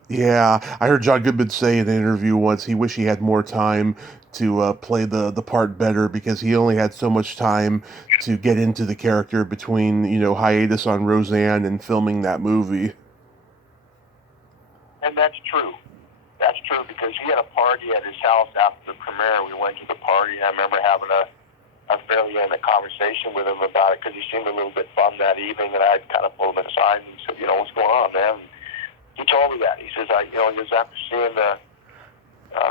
Yeah, I heard John Goodman say in an interview once he wished he had more time to play the part better, because he only had so much time to get into the character between, hiatus on Roseanne and filming that movie. And that's true. That's true, because he had a party at his house after the premiere. We went to the party, and I remember having a fairly intimate conversation with him about it, because he seemed a little bit bummed that evening, and I kind of pulled him aside and said, what's going on, man? And he told me that. He says, he was after seeing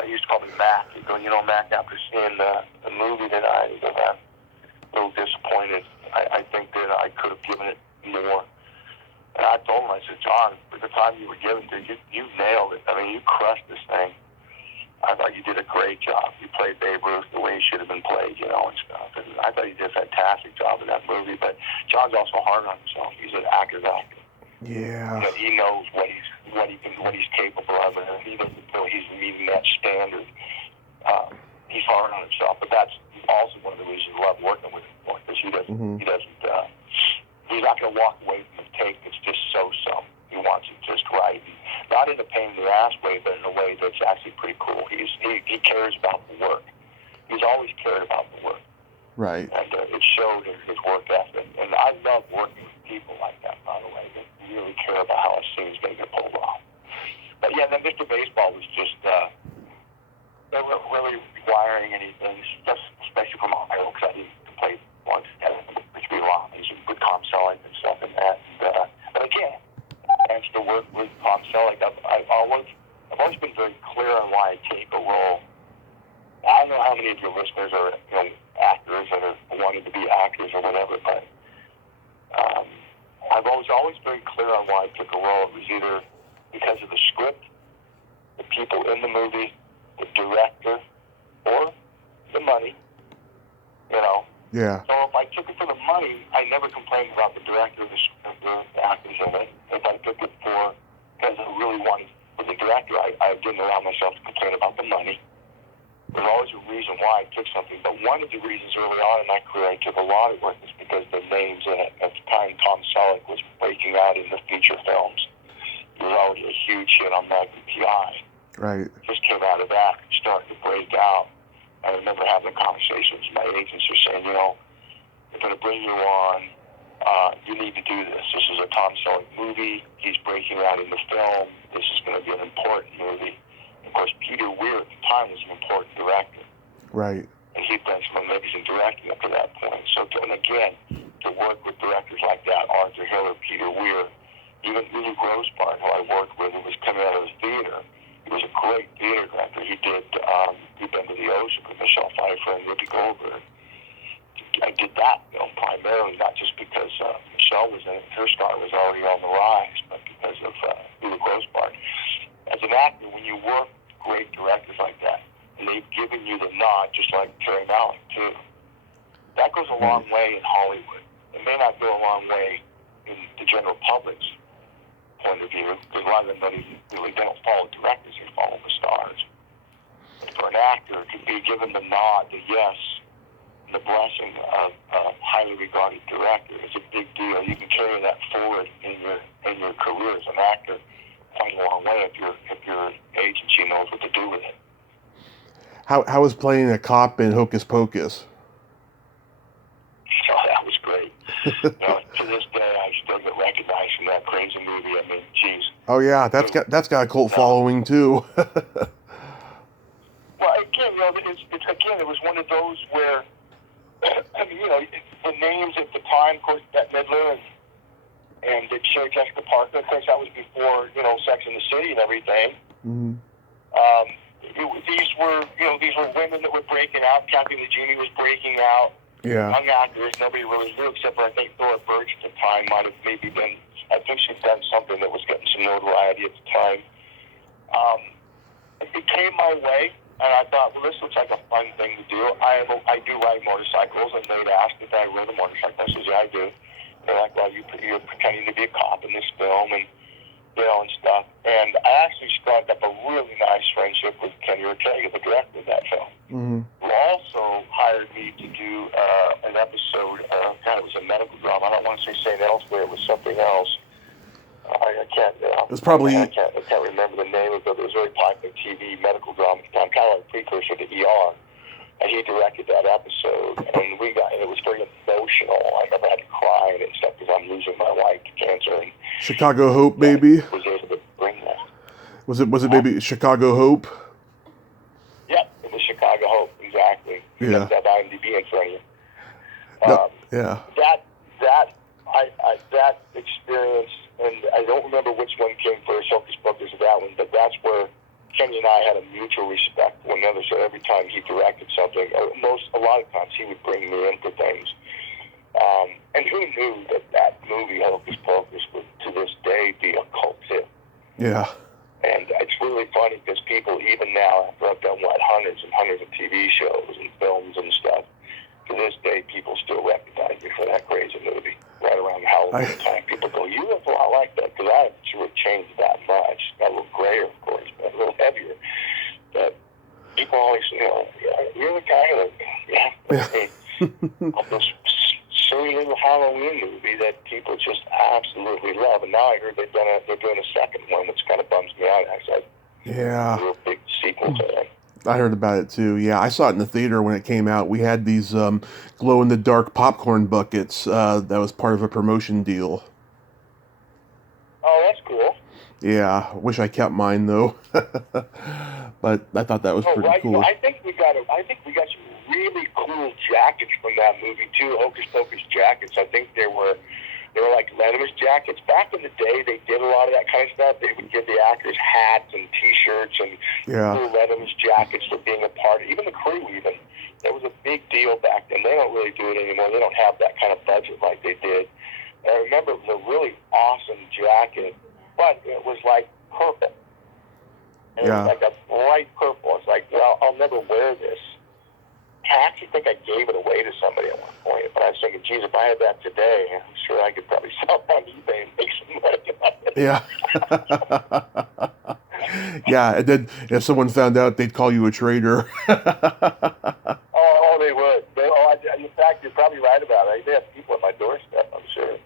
he used to call me Mac. He'd go, Mac, after seeing the movie tonight, he goes, I'm a little disappointed. I think that I could have given it more. And I told him, I said, John, for the time you were given to it, you nailed it. I mean, you crushed this thing. I thought you did a great job. You played Babe Ruth the way he should have been played, and stuff. And I thought you did a fantastic job in that movie. But John's also hard on himself. He's an actor's actor. Yeah. He knows what he's capable of, and he doesn't feel he's meeting that standard. He's hard on himself, but that's also one of the reasons I love working with him, because he's not going to walk away from a take that's just so. He wants it just right, not in a pain in the ass way, but in a way that's actually pretty cool. He cares about the work. He's always cared about the work. Right. And it showed in his work ethic. And I love working with people like that, by the way, that really care about how a scene's going to get pulled off. But yeah, then Mr. Baseball was just, they weren't really requiring anything, just especially from Ohio, because I didn't play once, had 3 lines with Tom Selleck and stuff and that. But again, I still work with Tom Selleck. I've always been very clear on why I take a role. I don't know how many of your listeners are, actors and are wanting to be actors or whatever, but I've always very clear on why I took a role. It was either because of the script, the people in the movie, the director, or the money, Yeah. So if I took it for the money, I never complained about the director, the script, the actors in it. If I took it because I really wanted for the director, I didn't allow myself to complain about the money. There's always a reason why I took something, but one of the reasons early on in my career I took a lot of work was because the names in it. At the time, Tom Selleck was breaking out in the feature films. He was already a huge hit on Magnum PI. Right. Just came out of that, started to break out. I remember having a conversation with my agents who saying, you know, we're going to bring you on. You need to do this. This is a Tom Selleck movie. He's breaking out in the film. This is going to be an important movie. Of course, Peter Weir at the time was an important director. Right. And he'd done some amazing directing up to that point. So, and again, to work with directors like that, Arthur Hiller, Peter Weir, even Uli Grossbart, who I worked with, who was coming out of the theater. He was a great theater director. He'd been to the Ocean with Michelle Pfeiffer and Whoopi Goldberg. I did that film primarily, not just because Michelle was in it, her star was already on the rise, but because of Uli Grossbart. As an actor, when you work with great directors like that, and they've given you the nod, just like Terry Malick, too, that goes a long way in Hollywood. It may not go a long way in the general public's point of view, because a lot of them really don't follow directors, they follow the stars. But for an actor to be given the nod, the yes, the blessing of a highly regarded director is a big deal. You can carry that forward in your career as an actor quite a long way if your agency knows what to do with it. How was playing a cop in Hocus Pocus? Oh, that was great. To this day, I still get recognized from that crazy movie. I mean, geez. Oh yeah, that's got a cult following too. Well, again, it was one of those where, I mean, the names at the time, of course, Bette Midler and Sarah Jessica Parker. Of course, that was before Sex and the City and everything. Mm-hmm. These were women that were breaking out. Kathy Najimy was breaking out. Yeah. Young actors nobody really knew, except for I think Thora Birch at the time might have maybe been. I think she'd done something that was getting some notoriety at the time. It came my way. And I thought, well, this looks like a fun thing to do. I do ride motorcycles, and they'd asked if I rode a motorcycle. I said, yeah, I do. They're like, well, you're pretending to be a cop in this film, and stuff. And I actually struck up a really nice friendship with Kenny Ortega, the director of that film, who also hired me to do an episode. It was a medical drama. I don't want to say St. Elsewhere. It was something else. I can't. It was probably. I can't remember the name of it. It was a very popular TV medical drama at the time, kind of like a precursor to ER. And he directed that episode, and it was very emotional. I remember I had to cry and stuff because I'm losing my wife to cancer. And Chicago Hope, baby. Was able to bring that. Was it maybe Chicago Hope? Yep, it was Chicago Hope, exactly. Yeah. That IMDb in front of you. Yeah. That experience, and I don't remember which one came first, Hocus Pocus or that one, but that's where Kenny and I had a mutual respect for one another. So every time he directed something, a lot of times he would bring me into things. And who knew that movie, Hocus Pocus, would to this day be a cult hit? Yeah. And it's really funny because people, even now, after I've done, hundreds and hundreds of TV shows and films and stuff, to this day, people still recognize me for that crazy movie. Right around Halloween time, people go, you look a lot like that, because I haven't sure changed that much. Got a little grayer, of course, but a little heavier. But people always say, you're the guy that, of this silly little Halloween movie that people just absolutely love. And now I heard they're doing a second one, which kind of bums me out, actually. Yeah. A real big sequel to that. I heard about it too. Yeah, I saw it in the theater when it came out. We had these glow-in-the-dark popcorn buckets. That was part of a promotion deal. Oh, that's cool. Yeah, wish I kept mine though. But I thought that was pretty cool. I think we got some really cool jackets from that movie too. Hocus Pocus jackets. I think they were like Letterman's jackets. Back in the day, they did a lot of that kind of stuff. They would give the actors hats and T-shirts and cool Letterman's jackets for being a part. Even the crew, that was a big deal back then. They don't really do it anymore. They don't have that kind of budget like they did. And I remember it was a really awesome jacket, but it was like purple. And it was like a bright purple. It's like, well, I'll never wear this. I actually think I gave it away to somebody at one point, but I was thinking, geez, if I had that today, I'm sure I could probably sell it on eBay and make some money on it. Yeah. Yeah, and then if someone found out, they'd call you a traitor. They would. In fact, you're probably right about it. They have people at my doorstep, I'm sure.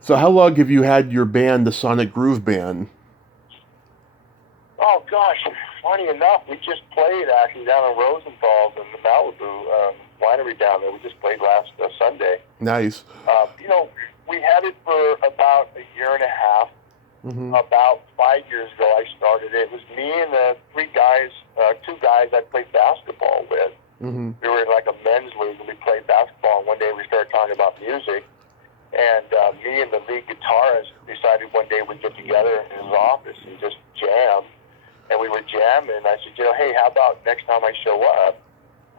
So how long have you had your band, the Sonic Groove Band? Oh, gosh. Funny enough, we just played actually down in Rosenthal's in the Malibu winery down there. We just played last Sunday. Nice. We had it for about a year and a half. Mm-hmm. About 5 years ago, I started it. It was me and two guys I played basketball with. Mm-hmm. We were in like a men's league, and we played basketball. And one day we started talking about music, and me and the lead guitarist decided one day we'd get together in his office and just jam. And we were jamming, and I said, hey, how about next time I show up,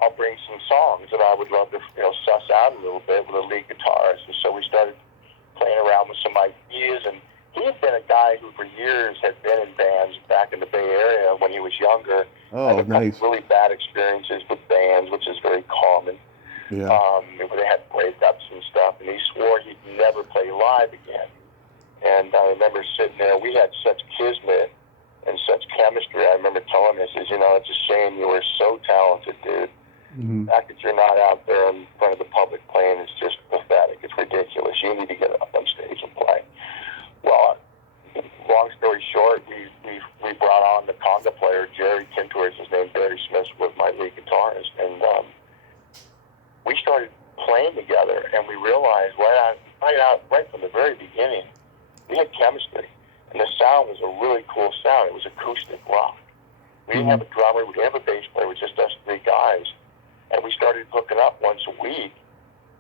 I'll bring some songs that I would love to, suss out a little bit with a lead guitarist. And so we started playing around with some ideas, and he had been a guy who for years had been in bands back in the Bay Area when he was younger. Oh, had nice. Really bad experiences with bands, which is very common. Yeah. Where they had breakups and stuff, and he swore he'd never play live again. And I remember sitting there, we had such kismet and such chemistry. I remember telling him, I says, it's a shame you were so talented, dude. Mm-hmm. The fact that you're not out there in front of the public playing is just pathetic. It's ridiculous. You need to get up on stage and play. Well, long story short, we brought on the conga player, Jerry Tintor is his name. Barry Smith was my lead guitarist, and we started playing together, and we realized right from the very beginning, we had chemistry, and the sound was a really cool sound. It was acoustic rock. We didn't have a drummer, we didn't have a bass player, it was just us three guys, and we started hooking up once a week,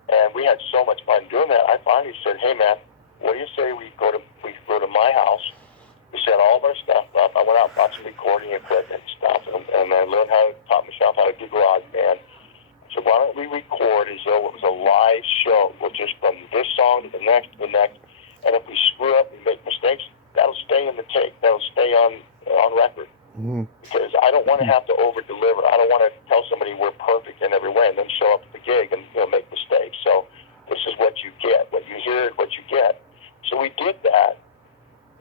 and we had so much fun doing that. I finally said, hey man, what do you say we go to my house? We set all of our stuff up. I went out and bought some recording equipment and stuff, and I taught myself how to do GarageBand. So why don't we record as though it was a live show, just from this song to the next, and if we screw up and make mistakes, that'll stay in the tape. That'll stay on record. Mm-hmm. Because I don't want to have to over-deliver. I don't want to tell somebody we're perfect in every way and then show up at the gig and make mistakes. So this is what you get. What you hear is what you get. So we did that.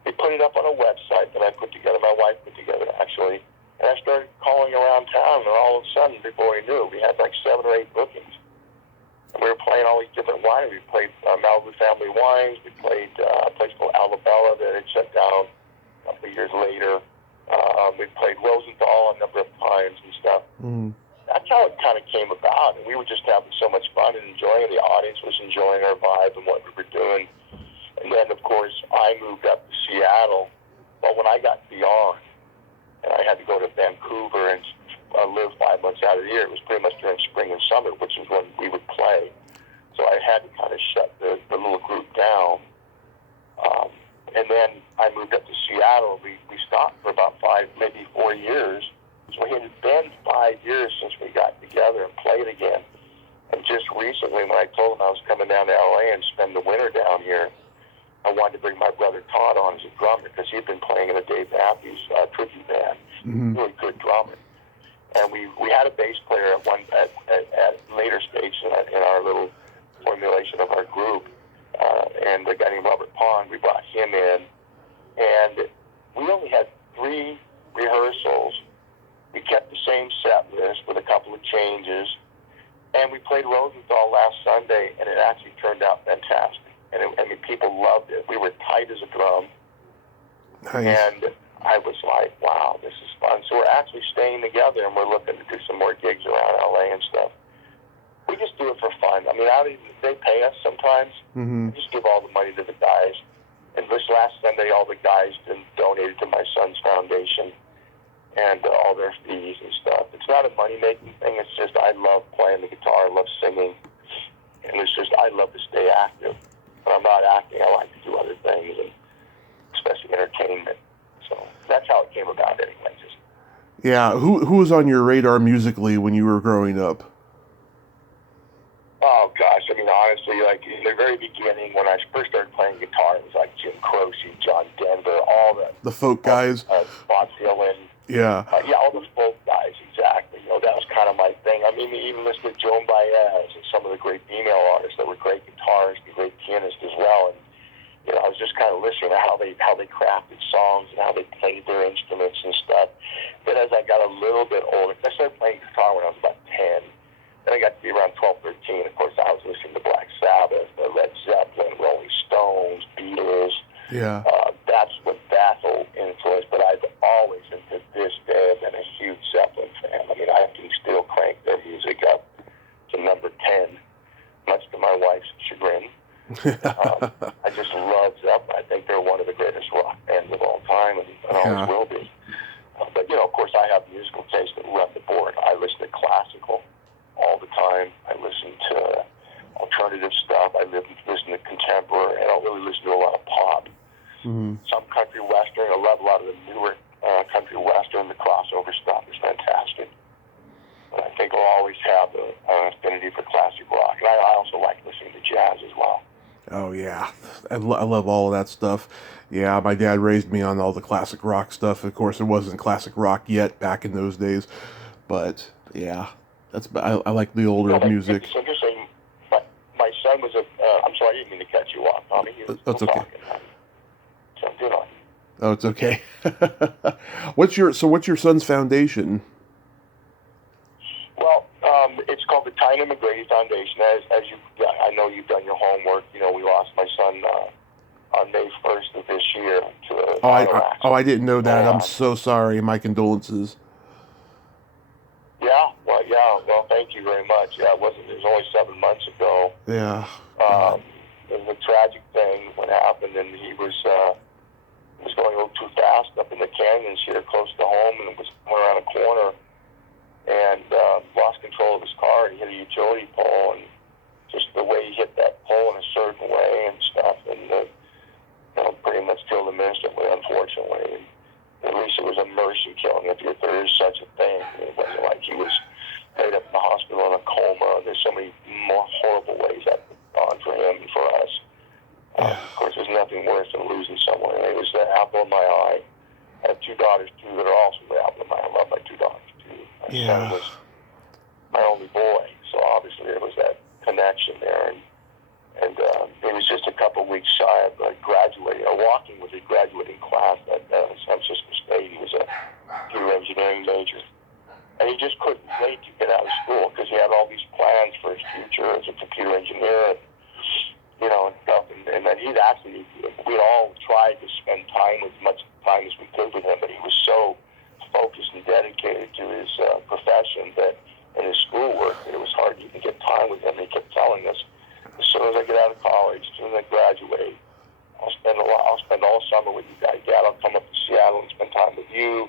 We put it up on a website that I put together, my wife put together actually, and I started calling around town, and all of a sudden, before we knew it, we had like 7 or 8 bookings. And we were playing all these different wineries. We played Malibu Family Wines. We played a place called Alabella that had shut down a couple of years later. We played Rosenthal a number of times and stuff. Mm. That's how it kind of came about, and we were just having so much fun and enjoying it. The audience was enjoying our vibe and what we were doing. And then, of course, I moved up to Seattle. Well, when I got beyond, and I had to go to Vancouver and live 5 months out of the year, it was pretty much during spring and summer, which is when we would play. So I had to kind of shut the little group down. And then I moved up to Seattle. We stopped for about 5, maybe 4 years. So it had been 5 years since we got together and played again. And just recently, when I told him I was coming down to L.A. and spend the winter down here, I wanted to bring my brother Todd on as a drummer because he'd been playing in a Dave Matthews tribute band. Mm-hmm. Really good drummer. And we had a bass player at later stage in our little formulation of our group. And a guy named Robert Pond, we brought him in. And we only had 3 rehearsals. We kept the same set list with a couple of changes. And we played Rosenthal last Sunday, and it actually turned out fantastic. And people loved it. We were tight as a drum. Nice. And I was like, wow, this is fun. So we're actually staying together, and we're looking to do some more gigs around LA and stuff. We just do it for fun. I mean, they pay us sometimes. Mm-hmm. We just give all the money to the guys. And this last Sunday, all the guys donated to my son's foundation and all their fees and stuff. It's not a money-making thing. It's just I love playing the guitar. I love singing. And it's just I love to stay active. When I'm not acting, I like to do other things, and especially entertainment. So that's how it came about anyway. Yeah, who was on your radar musically when you were growing up? Oh, gosh. I mean, honestly, like in the very beginning, when I first started playing guitar, it was like Jim Croce, John Denver, all the folk guys. Bob Dylan. Yeah. All the folk guys, exactly. That was kind of my thing. I mean, even listening to Joan Baez and some of the great female artists that were great guitarists and great pianists as well. And, I was just kind of listening to how they crafted songs and how they played their instruments and stuff. Then as I got a little bit older, 'cause I started playing guitar when I was about 10. Then I got to be around 12, 13. Of course, I was listening to Black Sabbath, Led Zeppelin, Rolling Stones, Beatles. Yeah. That's what that whole influence. But I've always, and to this day, been a huge Zeppelin fan. I mean, I can still crank their music up to number 10, much to my wife's chagrin. I just love Zeppelin. I think they're one of the greatest rock bands of all time, and always will be. But, of course, I have musical taste that run the board. I listen to classical all the time. I listen to alternative stuff. I listen to contemporary. I don't really listen to a lot of pop. Mm-hmm. Some country western. I love a lot of the newer country western. The crossover stuff is fantastic. But I think I'll always have an affinity for classic rock. And I also like listening to jazz as well. Oh, yeah. I love all of that stuff. Yeah, my dad raised me on all the classic rock stuff. Of course, it wasn't classic rock yet back in those days. But, yeah, I like the older music. It's interesting. My son was I'm sorry, I didn't mean to cut you off, Tommy. That's okay. So good on you. Oh, it's okay. What's your son's foundation? Well, it's called the Tyler McGrady Foundation. I know you've done your homework. We lost my son on May 1st of this year to a auto accident. I didn't know that. I'm so sorry. My condolences. Yeah. Well, thank you very much. Yeah, it was only 7 months ago. Yeah. It was a tragic thing when it happened, and he was going a little too fast up in the canyons here close to home, and it was coming around a corner, and lost control of his car, and he hit a utility pole, and just the way he hit that pole in a certain way and stuff, and pretty much killed him instantly, unfortunately. And at least it was a mercy killing, if there is such a thing. It wasn't like he was laid up in the hospital in a coma. There's so many more horrible ways that gone for him and for us. Of course, there's nothing worse than losing someone. It was the apple of my eye. I have two daughters, too, that are also the apple of my eye. I love my two daughters, too. My son was my only boy, so obviously there was that connection there. And it was just a couple of weeks shy of graduating, or walking with a graduating class at San Francisco State. He was a computer engineering major. And he just couldn't wait to get out of school because he had all these plans for his future as a computer engineer, and stuff. And then we'd all tried to spend as much time as we could with him, but he was so focused and dedicated to his profession that in his schoolwork, it was hard to even get time with him. He kept telling us, as soon as I get out of college, as soon as I graduate, I'll spend all summer with you guys. Dad, I'll come up to Seattle and spend time with you.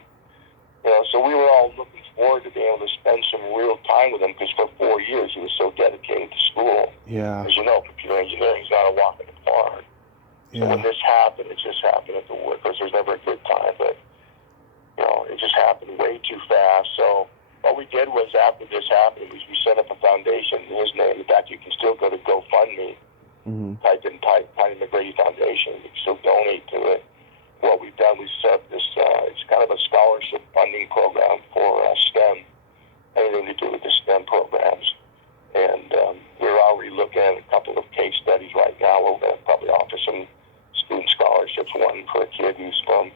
So we were all looking forward to being able to spend some real time with him because for 4 years he was so dedicated to school. Yeah. As you know, computer engineering is not a walk in the park. Yeah. So when this happened, it just happened at the work. Of course, there's never a good time, but it just happened way too fast. So what we did was, after this happened, we set up a foundation in his name. In fact, you can still go to GoFundMe, type in Tyler McGrady Foundation. You can still donate to it. What we've done, we set up this, it's kind of a scholarship funding program for STEM, anything to do with the STEM programs. And we're already looking at a couple of case studies right now where we're going to probably offer some student scholarships, one for a kid who's from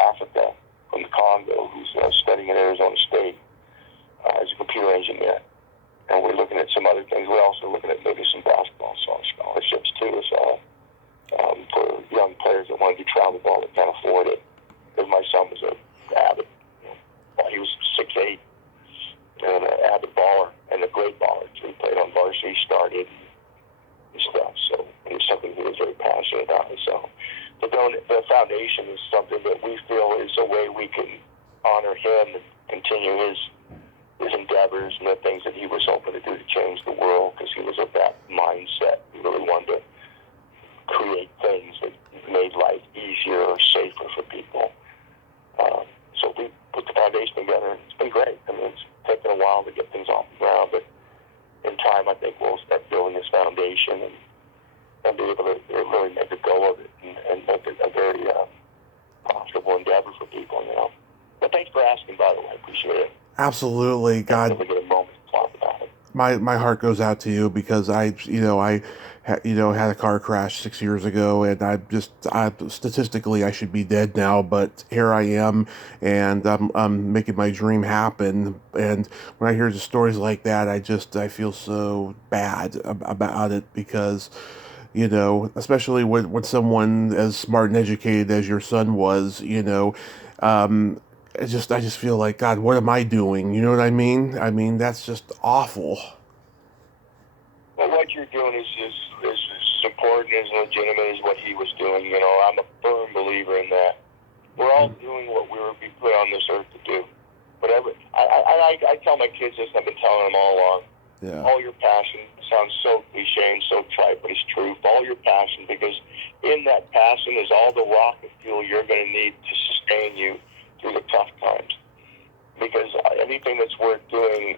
Africa, from the Congo, who's studying at Arizona State as a computer engineer. And we're looking at some other things. We're also looking at maybe some basketball scholarships, too, so for young players that want to do travel ball that can't afford it. Because my son was an avid, he was 6'8", and an avid baller, and a great baller, too. He played on varsity, started, and stuff. So it was something he was very passionate about. So the foundation is something that we feel is a way we can honor him and continue his endeavors and the things that he was hoping to do to change the world, because he was of that mindset. He really wanted to create things that made life easier or safer for people. So we put the foundation together, and it's been great. I mean, it's taken a while to get things off the ground, but in time, I think we'll start building this foundation and be able to really make a go of it and make it a very profitable endeavor for people, But thanks for asking, by the way. I appreciate it. Absolutely. God. We get a moment to talk about it. my heart goes out to you because I had a car crash 6 years ago, and statistically I should be dead now, but here I am, and I'm making my dream happen. And when I hear the stories like that, I feel so bad about it because, especially when someone as smart and educated as your son was, um, I just feel like, God, what am I doing? You know what I mean? I mean, that's just awful. Well, what you're doing is as important, as legitimate as what he was doing. I'm a firm believer in that. We're all doing what we were put on this earth to do. Whatever. I tell my kids this, and I've been telling them all along. Yeah. Follow your passion. It sounds so cliche and so trite, but it's true. Follow your passion, because in that passion is all the rocket fuel you're going to need to sustain you through the tough times. Because anything that's worth doing,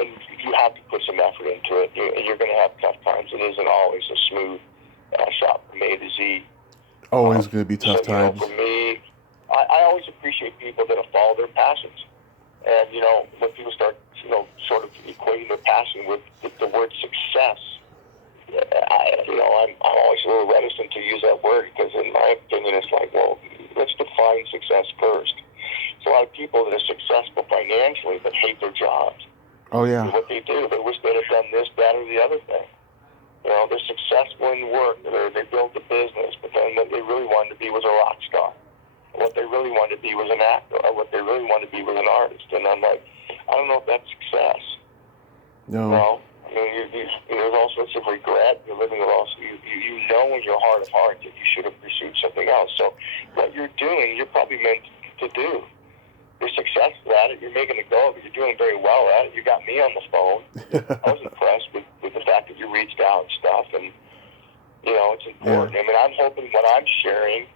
and you have to put some effort into it. You're going to have tough times. It isn't always a smooth shot from A to Z. Always going to be tough so, times. For me, I always appreciate people that have followed their passions. And, when people start, sort of equating their passion with the word success, I'm always a little reticent to use that word, because in my opinion, it's like, well, let's define success first. There's a lot of people that are successful financially but hate their jobs. Oh, yeah. What they do, they wish they'd have done this, that, or the other thing. They're successful in work. They built a business, but then what they really wanted to be was a rock star. What they really wanted to be was an actor, or what they really wanted to be was an artist. And I'm like, I don't know if that's success. No. I mean, there's all sorts of regret. You're living with also, you know in your heart of hearts that you should have pursued something else. So what you're doing, you're probably meant to do. You're successful at it. You're making a go of it. You're doing very well at it. You got me on the phone. I was impressed with the fact that you reached out and stuff. And, it's important. Yeah. I mean, I'm hoping what I'm sharing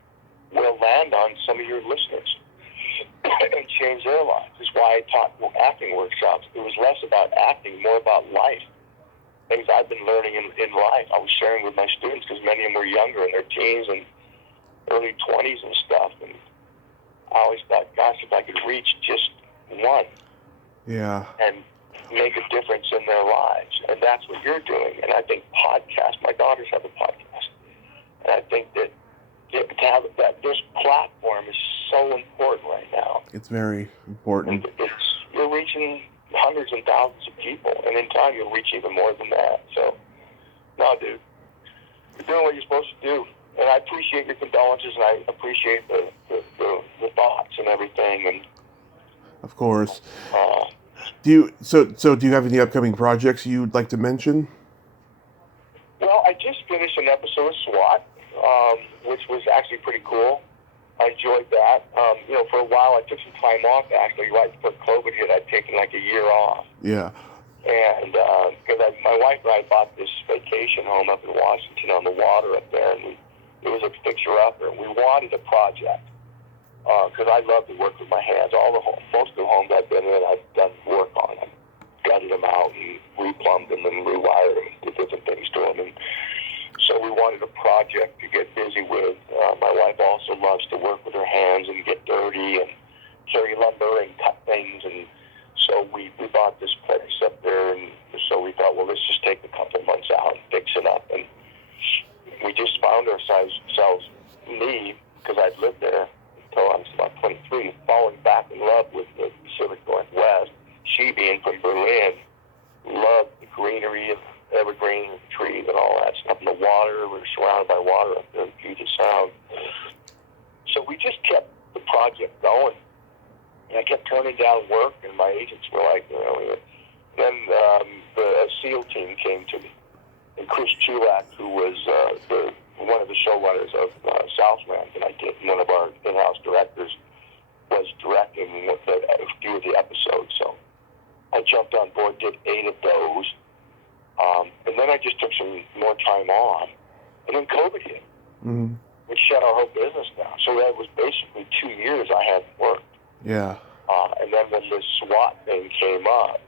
will land on some of your listeners and change their lives. That's why I taught acting workshops. It was less about acting, more about life. Things I've been learning in life. I was sharing with my students, because many of them were younger, in their teens and early 20s and stuff. And I always thought, gosh, if I could reach just one, Yeah. and make a difference in their lives. And that's what you're doing. And I think my daughters have a podcast. And I think that this platform is so important right now. It's very important. You're reaching hundreds and thousands of people, and in time you'll reach even more than that. So, no, dude, you're doing what you're supposed to do. And I appreciate your condolences, and I appreciate the thoughts and everything. And of course. Do you have any upcoming projects you'd like to mention? Well, I just finished an episode of SWAT, which was actually pretty cool. I enjoyed that. For a while I took some time off, actually, right before COVID hit. I'd taken like a year off. Yeah. And because my wife and I bought this vacation home up in Washington on the water up there, and it was a fixer-upper, and we wanted a project. Because I love to work with my hands. Most of the homes I've been in, I've done work on them. Gutted them out and replumbed them and rewired them, did different things to them. And so we wanted a project to get busy with. My wife also loves to work with her hands and get dirty and carry lumber and cut things. And so we bought this place up there. And so we thought, well, let's just take a couple months out and fix it up. And we just found ourselves, me, because I'd lived there until I was about 23, falling back in love with the Pacific Northwest. She, being from Berlin, loved the greenery of evergreen trees and all that stuff. And the water, we were surrounded by water up there in Puget Sound. So we just kept the project going. And I kept turning down work, and my agents were like, Then the SEAL team came to me. And Chris Chulak, who was one of the showrunners of Southland, and I did, one of our in-house directors, was directing a few of the episodes. So I jumped on board, did 8 of those, and then I just took some more time on. And then COVID hit, which shut our whole business down. So that was basically 2 years I hadn't worked. Yeah. And then when this SWAT thing came up,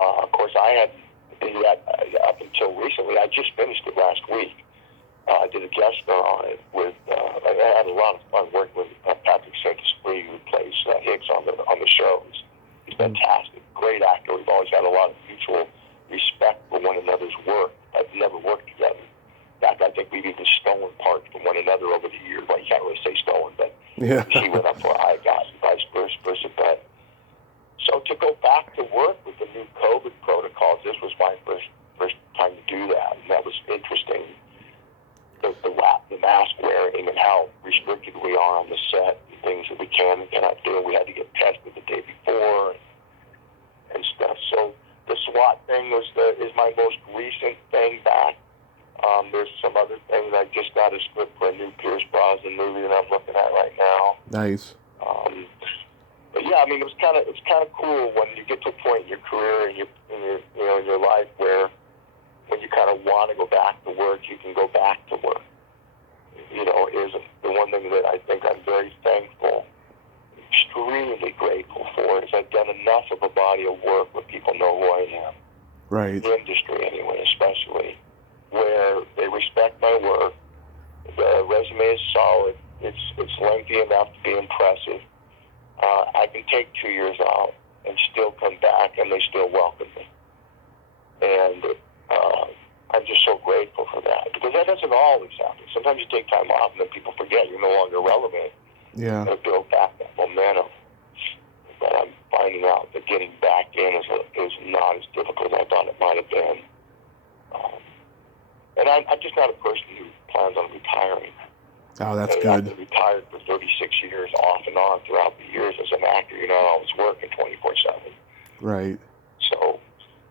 of course I hadn't been yet up until recently. I just finished it last week. I did a guest star on it with. I had a lot of fun working with Patrick St. Esprit, who plays Hicks on the shows. He's fantastic, great actor. We've always had a lot of mutual respect for one another's work. I've never worked together. In fact, I think we've even stolen parts from one another over the years. Well, you can't really say stolen, but Yeah. she went up where I got, and vice versa. But so to go back to work with the new COVID protocols, this was my first time to do that, and that was interesting. The mask wearing and how restricted we are on the set, and things that we can and cannot do. We had to get tested the day before and stuff. So the SWAT thing is my most recent thing back. There's some other things. I just got a script for a new Pierce Brosnan movie that I'm looking at right now. Nice. But yeah, I mean, it's kind of cool when you get to a point in your career and in your life where when you kind of want to go back to work, you can go back to work. Is the one thing that I think I'm very thankful, extremely grateful for, is I've done enough of a body of work where people know who I am. Right. The industry, anyway, especially, where they respect my work. The resume is solid. It's lengthy enough to be impressive. I can take 2 years out and still come back, and they still welcome me. And I'm just so grateful for that, because that doesn't always happen. Sometimes you take time off, and then people forget you're no longer relevant. Yeah. And build back that momentum. But I'm finding out that getting back in is not as difficult as I thought it might have been. And I'm just not a person who plans on retiring. Oh, that's I've good. been retired for 36 years, off and on throughout the years as an actor. You're not always working 24/7. Right. So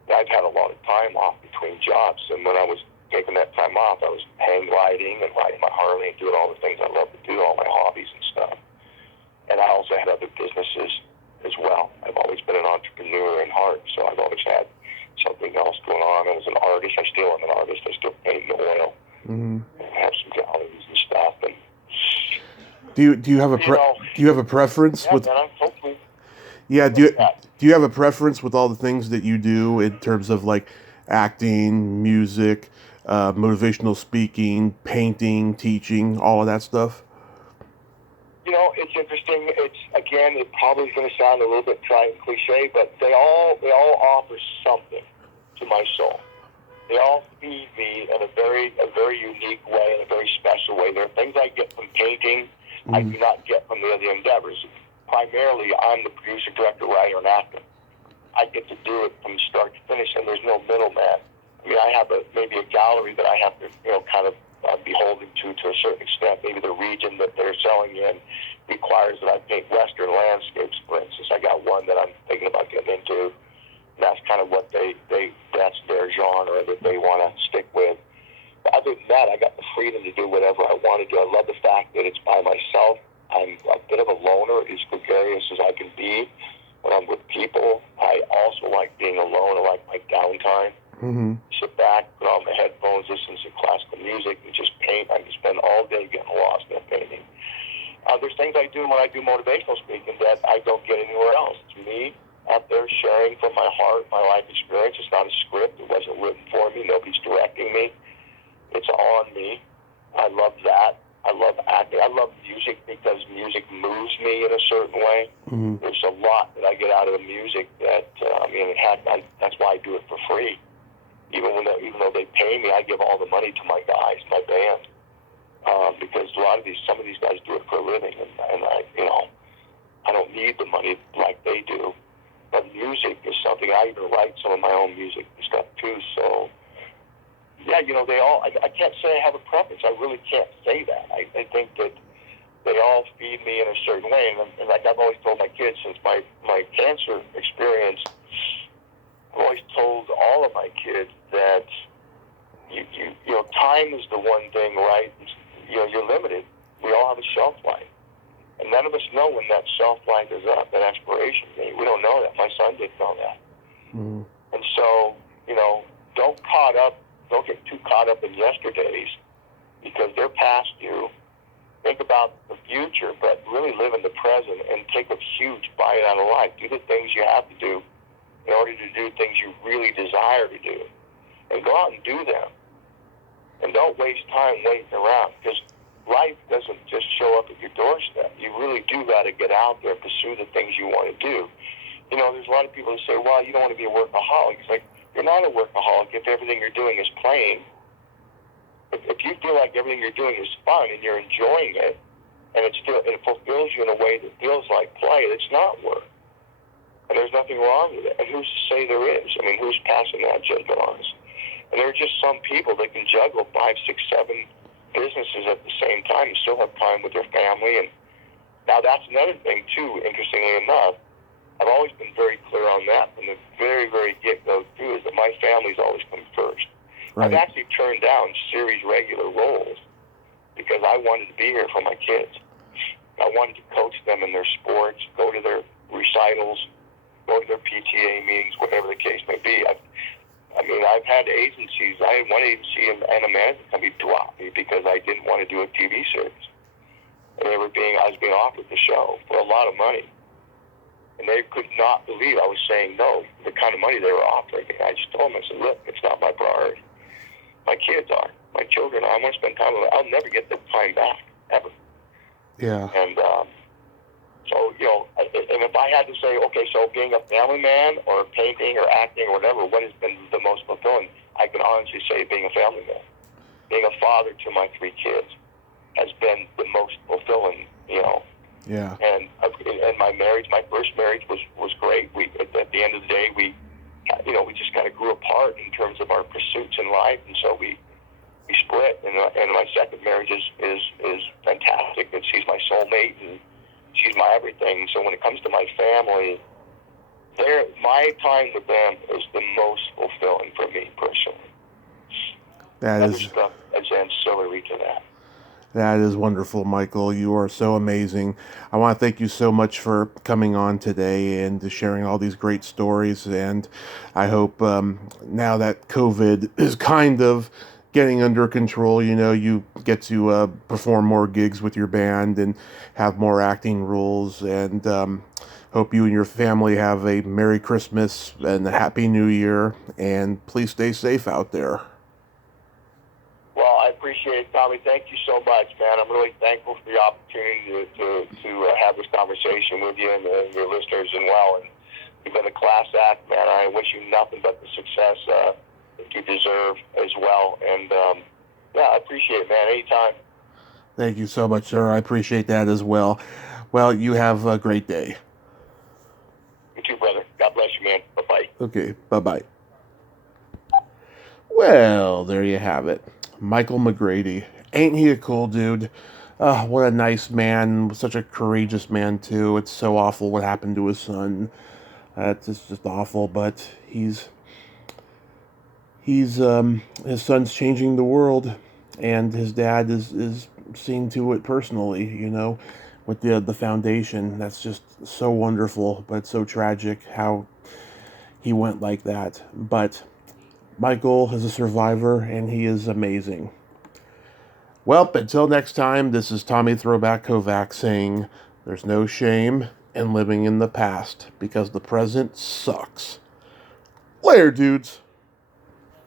I've had a lot of time off between jobs. And when I was taking that time off, I was hang gliding and riding my Harley and doing all the things I love to do, all my hobbies and stuff. And I also had other businesses as well. I've always been an entrepreneur in heart, so I've always had something else going on. I was an artist. I still am an artist. I still paint in oil. Mm-hmm. And have some galleries and stuff. And Do you have a preference yeah, with? man, I'm hopefully. Yeah. Do you have a preference with all the things that you do in terms of like acting, music, motivational speaking, painting, teaching, all of that stuff? It's interesting. It probably is going to sound a little bit trite and cliche, but they all offer something to my soul. They all feed me in a very unique way, in a very special way. There are things I get from painting I do not get from the other endeavors. Primarily, I'm the producer, director, writer, and actor. I get to do it from start to finish, and there's no middleman. I mean, I have maybe a gallery that I have to, kind of be holding to a certain extent. Maybe the region that they're selling in requires that I paint Western landscapes, for instance. I got one that I'm thinking about getting into. And that's kind of what that's their genre that they want to stick with. But other than that, I got the freedom to do whatever I want to do. I love the fact that it's by myself. I'm a bit of a loner, as gregarious as I can be when I'm with people. I also like being alone. I like my downtime. Mm-hmm. Sit back, put on my headphones, listen to some classical music, and just paint. I can spend all day getting lost in painting. There's things I do when I do motivational speaking that I don't get anywhere else. It's me out there sharing from my heart, my life experience. It's not a script. It wasn't written for me. Nobody's directing me. It's on me. I love that. I love acting. I love music because music moves me in a certain way. Mm-hmm. There's a lot that I get out of the music that, that's why I do it for free. Even though they pay me, I give all the money to my guys, my band, because some of these guys do it for a living, and I don't need the money like they do. But music is something. I even write some of my own music and stuff too. So yeah, they all. I can't say I have a preference. I really can't say that. I think that they all feed me in a certain way, and like I've always told my kids since my cancer experience. I've always told all of my kids that time is the one thing, right? You're limited. We all have a shelf life, and none of us know when that shelf life is up, that expiration date. We don't know that. My son didn't know that, and so don't get too caught up in yesterdays because they're past you. Think about the future, but really live in the present and take a huge bite out of life. Do the things you have to do in order to do things you really desire to do. And go out and do them. And don't waste time waiting around, because life doesn't just show up at your doorstep. You really do got to get out there and pursue the things you want to do. You know, there's a lot of people who say, well, you don't want to be a workaholic. It's like, you're not a workaholic if everything you're doing is playing. If you feel like everything you're doing is fun and you're enjoying it, and it fulfills you in a way that feels like play, it's not work. And there's nothing wrong with it. And who's to say there is? I mean, who's passing that judgment on us? And there are just some people that can juggle 5, 6, 7 businesses at the same time and still have time with their family. And now that's another thing, too, interestingly enough. I've always been very clear on that from the very, very get-go, too, is that my family's always come first. Right. I've actually turned down series regular roles because I wanted to be here for my kids. I wanted to coach them in their sports, go to their recitals, go to their PTA meetings, whatever the case may be. I've had agencies. I had one agency and a management company drop me because I didn't want to do a TV series. And I was being offered the show for a lot of money. And they could not believe I was saying no, the kind of money they were offering. And I just told them, I said, look, it's not my priority. My kids are. My children are. I want to spend time with them. I'll never get that time back, ever. Yeah. And so, you know, and if I had to say, okay, so being a family man or painting or acting or whatever, what has been the most fulfilling, I can honestly say being a family man. Being a father to my 3 kids has been the most fulfilling, you know. Yeah. And my marriage, my first marriage was great. At the end of the day, we just kind of grew apart in terms of our pursuits in life, and so we split. And my second marriage is fantastic. And she's my soulmate, and she's my everything. So when it comes to my family, my time with them is the most fulfilling for me personally. Other stuff is ancillary to that. That is wonderful, Michael. You are so amazing. I want to thank you so much for coming on today and sharing all these great stories. And I hope now that COVID is kind of getting under control, you know, you get to perform more gigs with your band and have more acting roles. And hope you and your family have a Merry Christmas and a Happy New Year. And please stay safe out there. Well, I appreciate it, Tommy. Thank you so much, man. I'm really thankful for the opportunity to have this conversation with you and your listeners as well. And you've been a class act, man. I wish you nothing but the success that you deserve as well. And, I appreciate it, man. Anytime. Thank you so much, sir. I appreciate that as well. Well, you have a great day. You too, brother. God bless you, man. Bye-bye. Okay, bye-bye. Well, there you have it. Michael McGrady. Ain't he a cool dude? What a nice man. Such a courageous man, too. It's so awful what happened to his son. It's just awful, but his son's changing the world, and his dad is seeing to it personally, you know, with the foundation. That's just so wonderful, but so tragic how he went like that. But Michael is a survivor, and he is amazing. Well, until next time, this is Tommy Throwback Kovac saying, there's no shame in living in the past, because the present sucks. Later, dudes.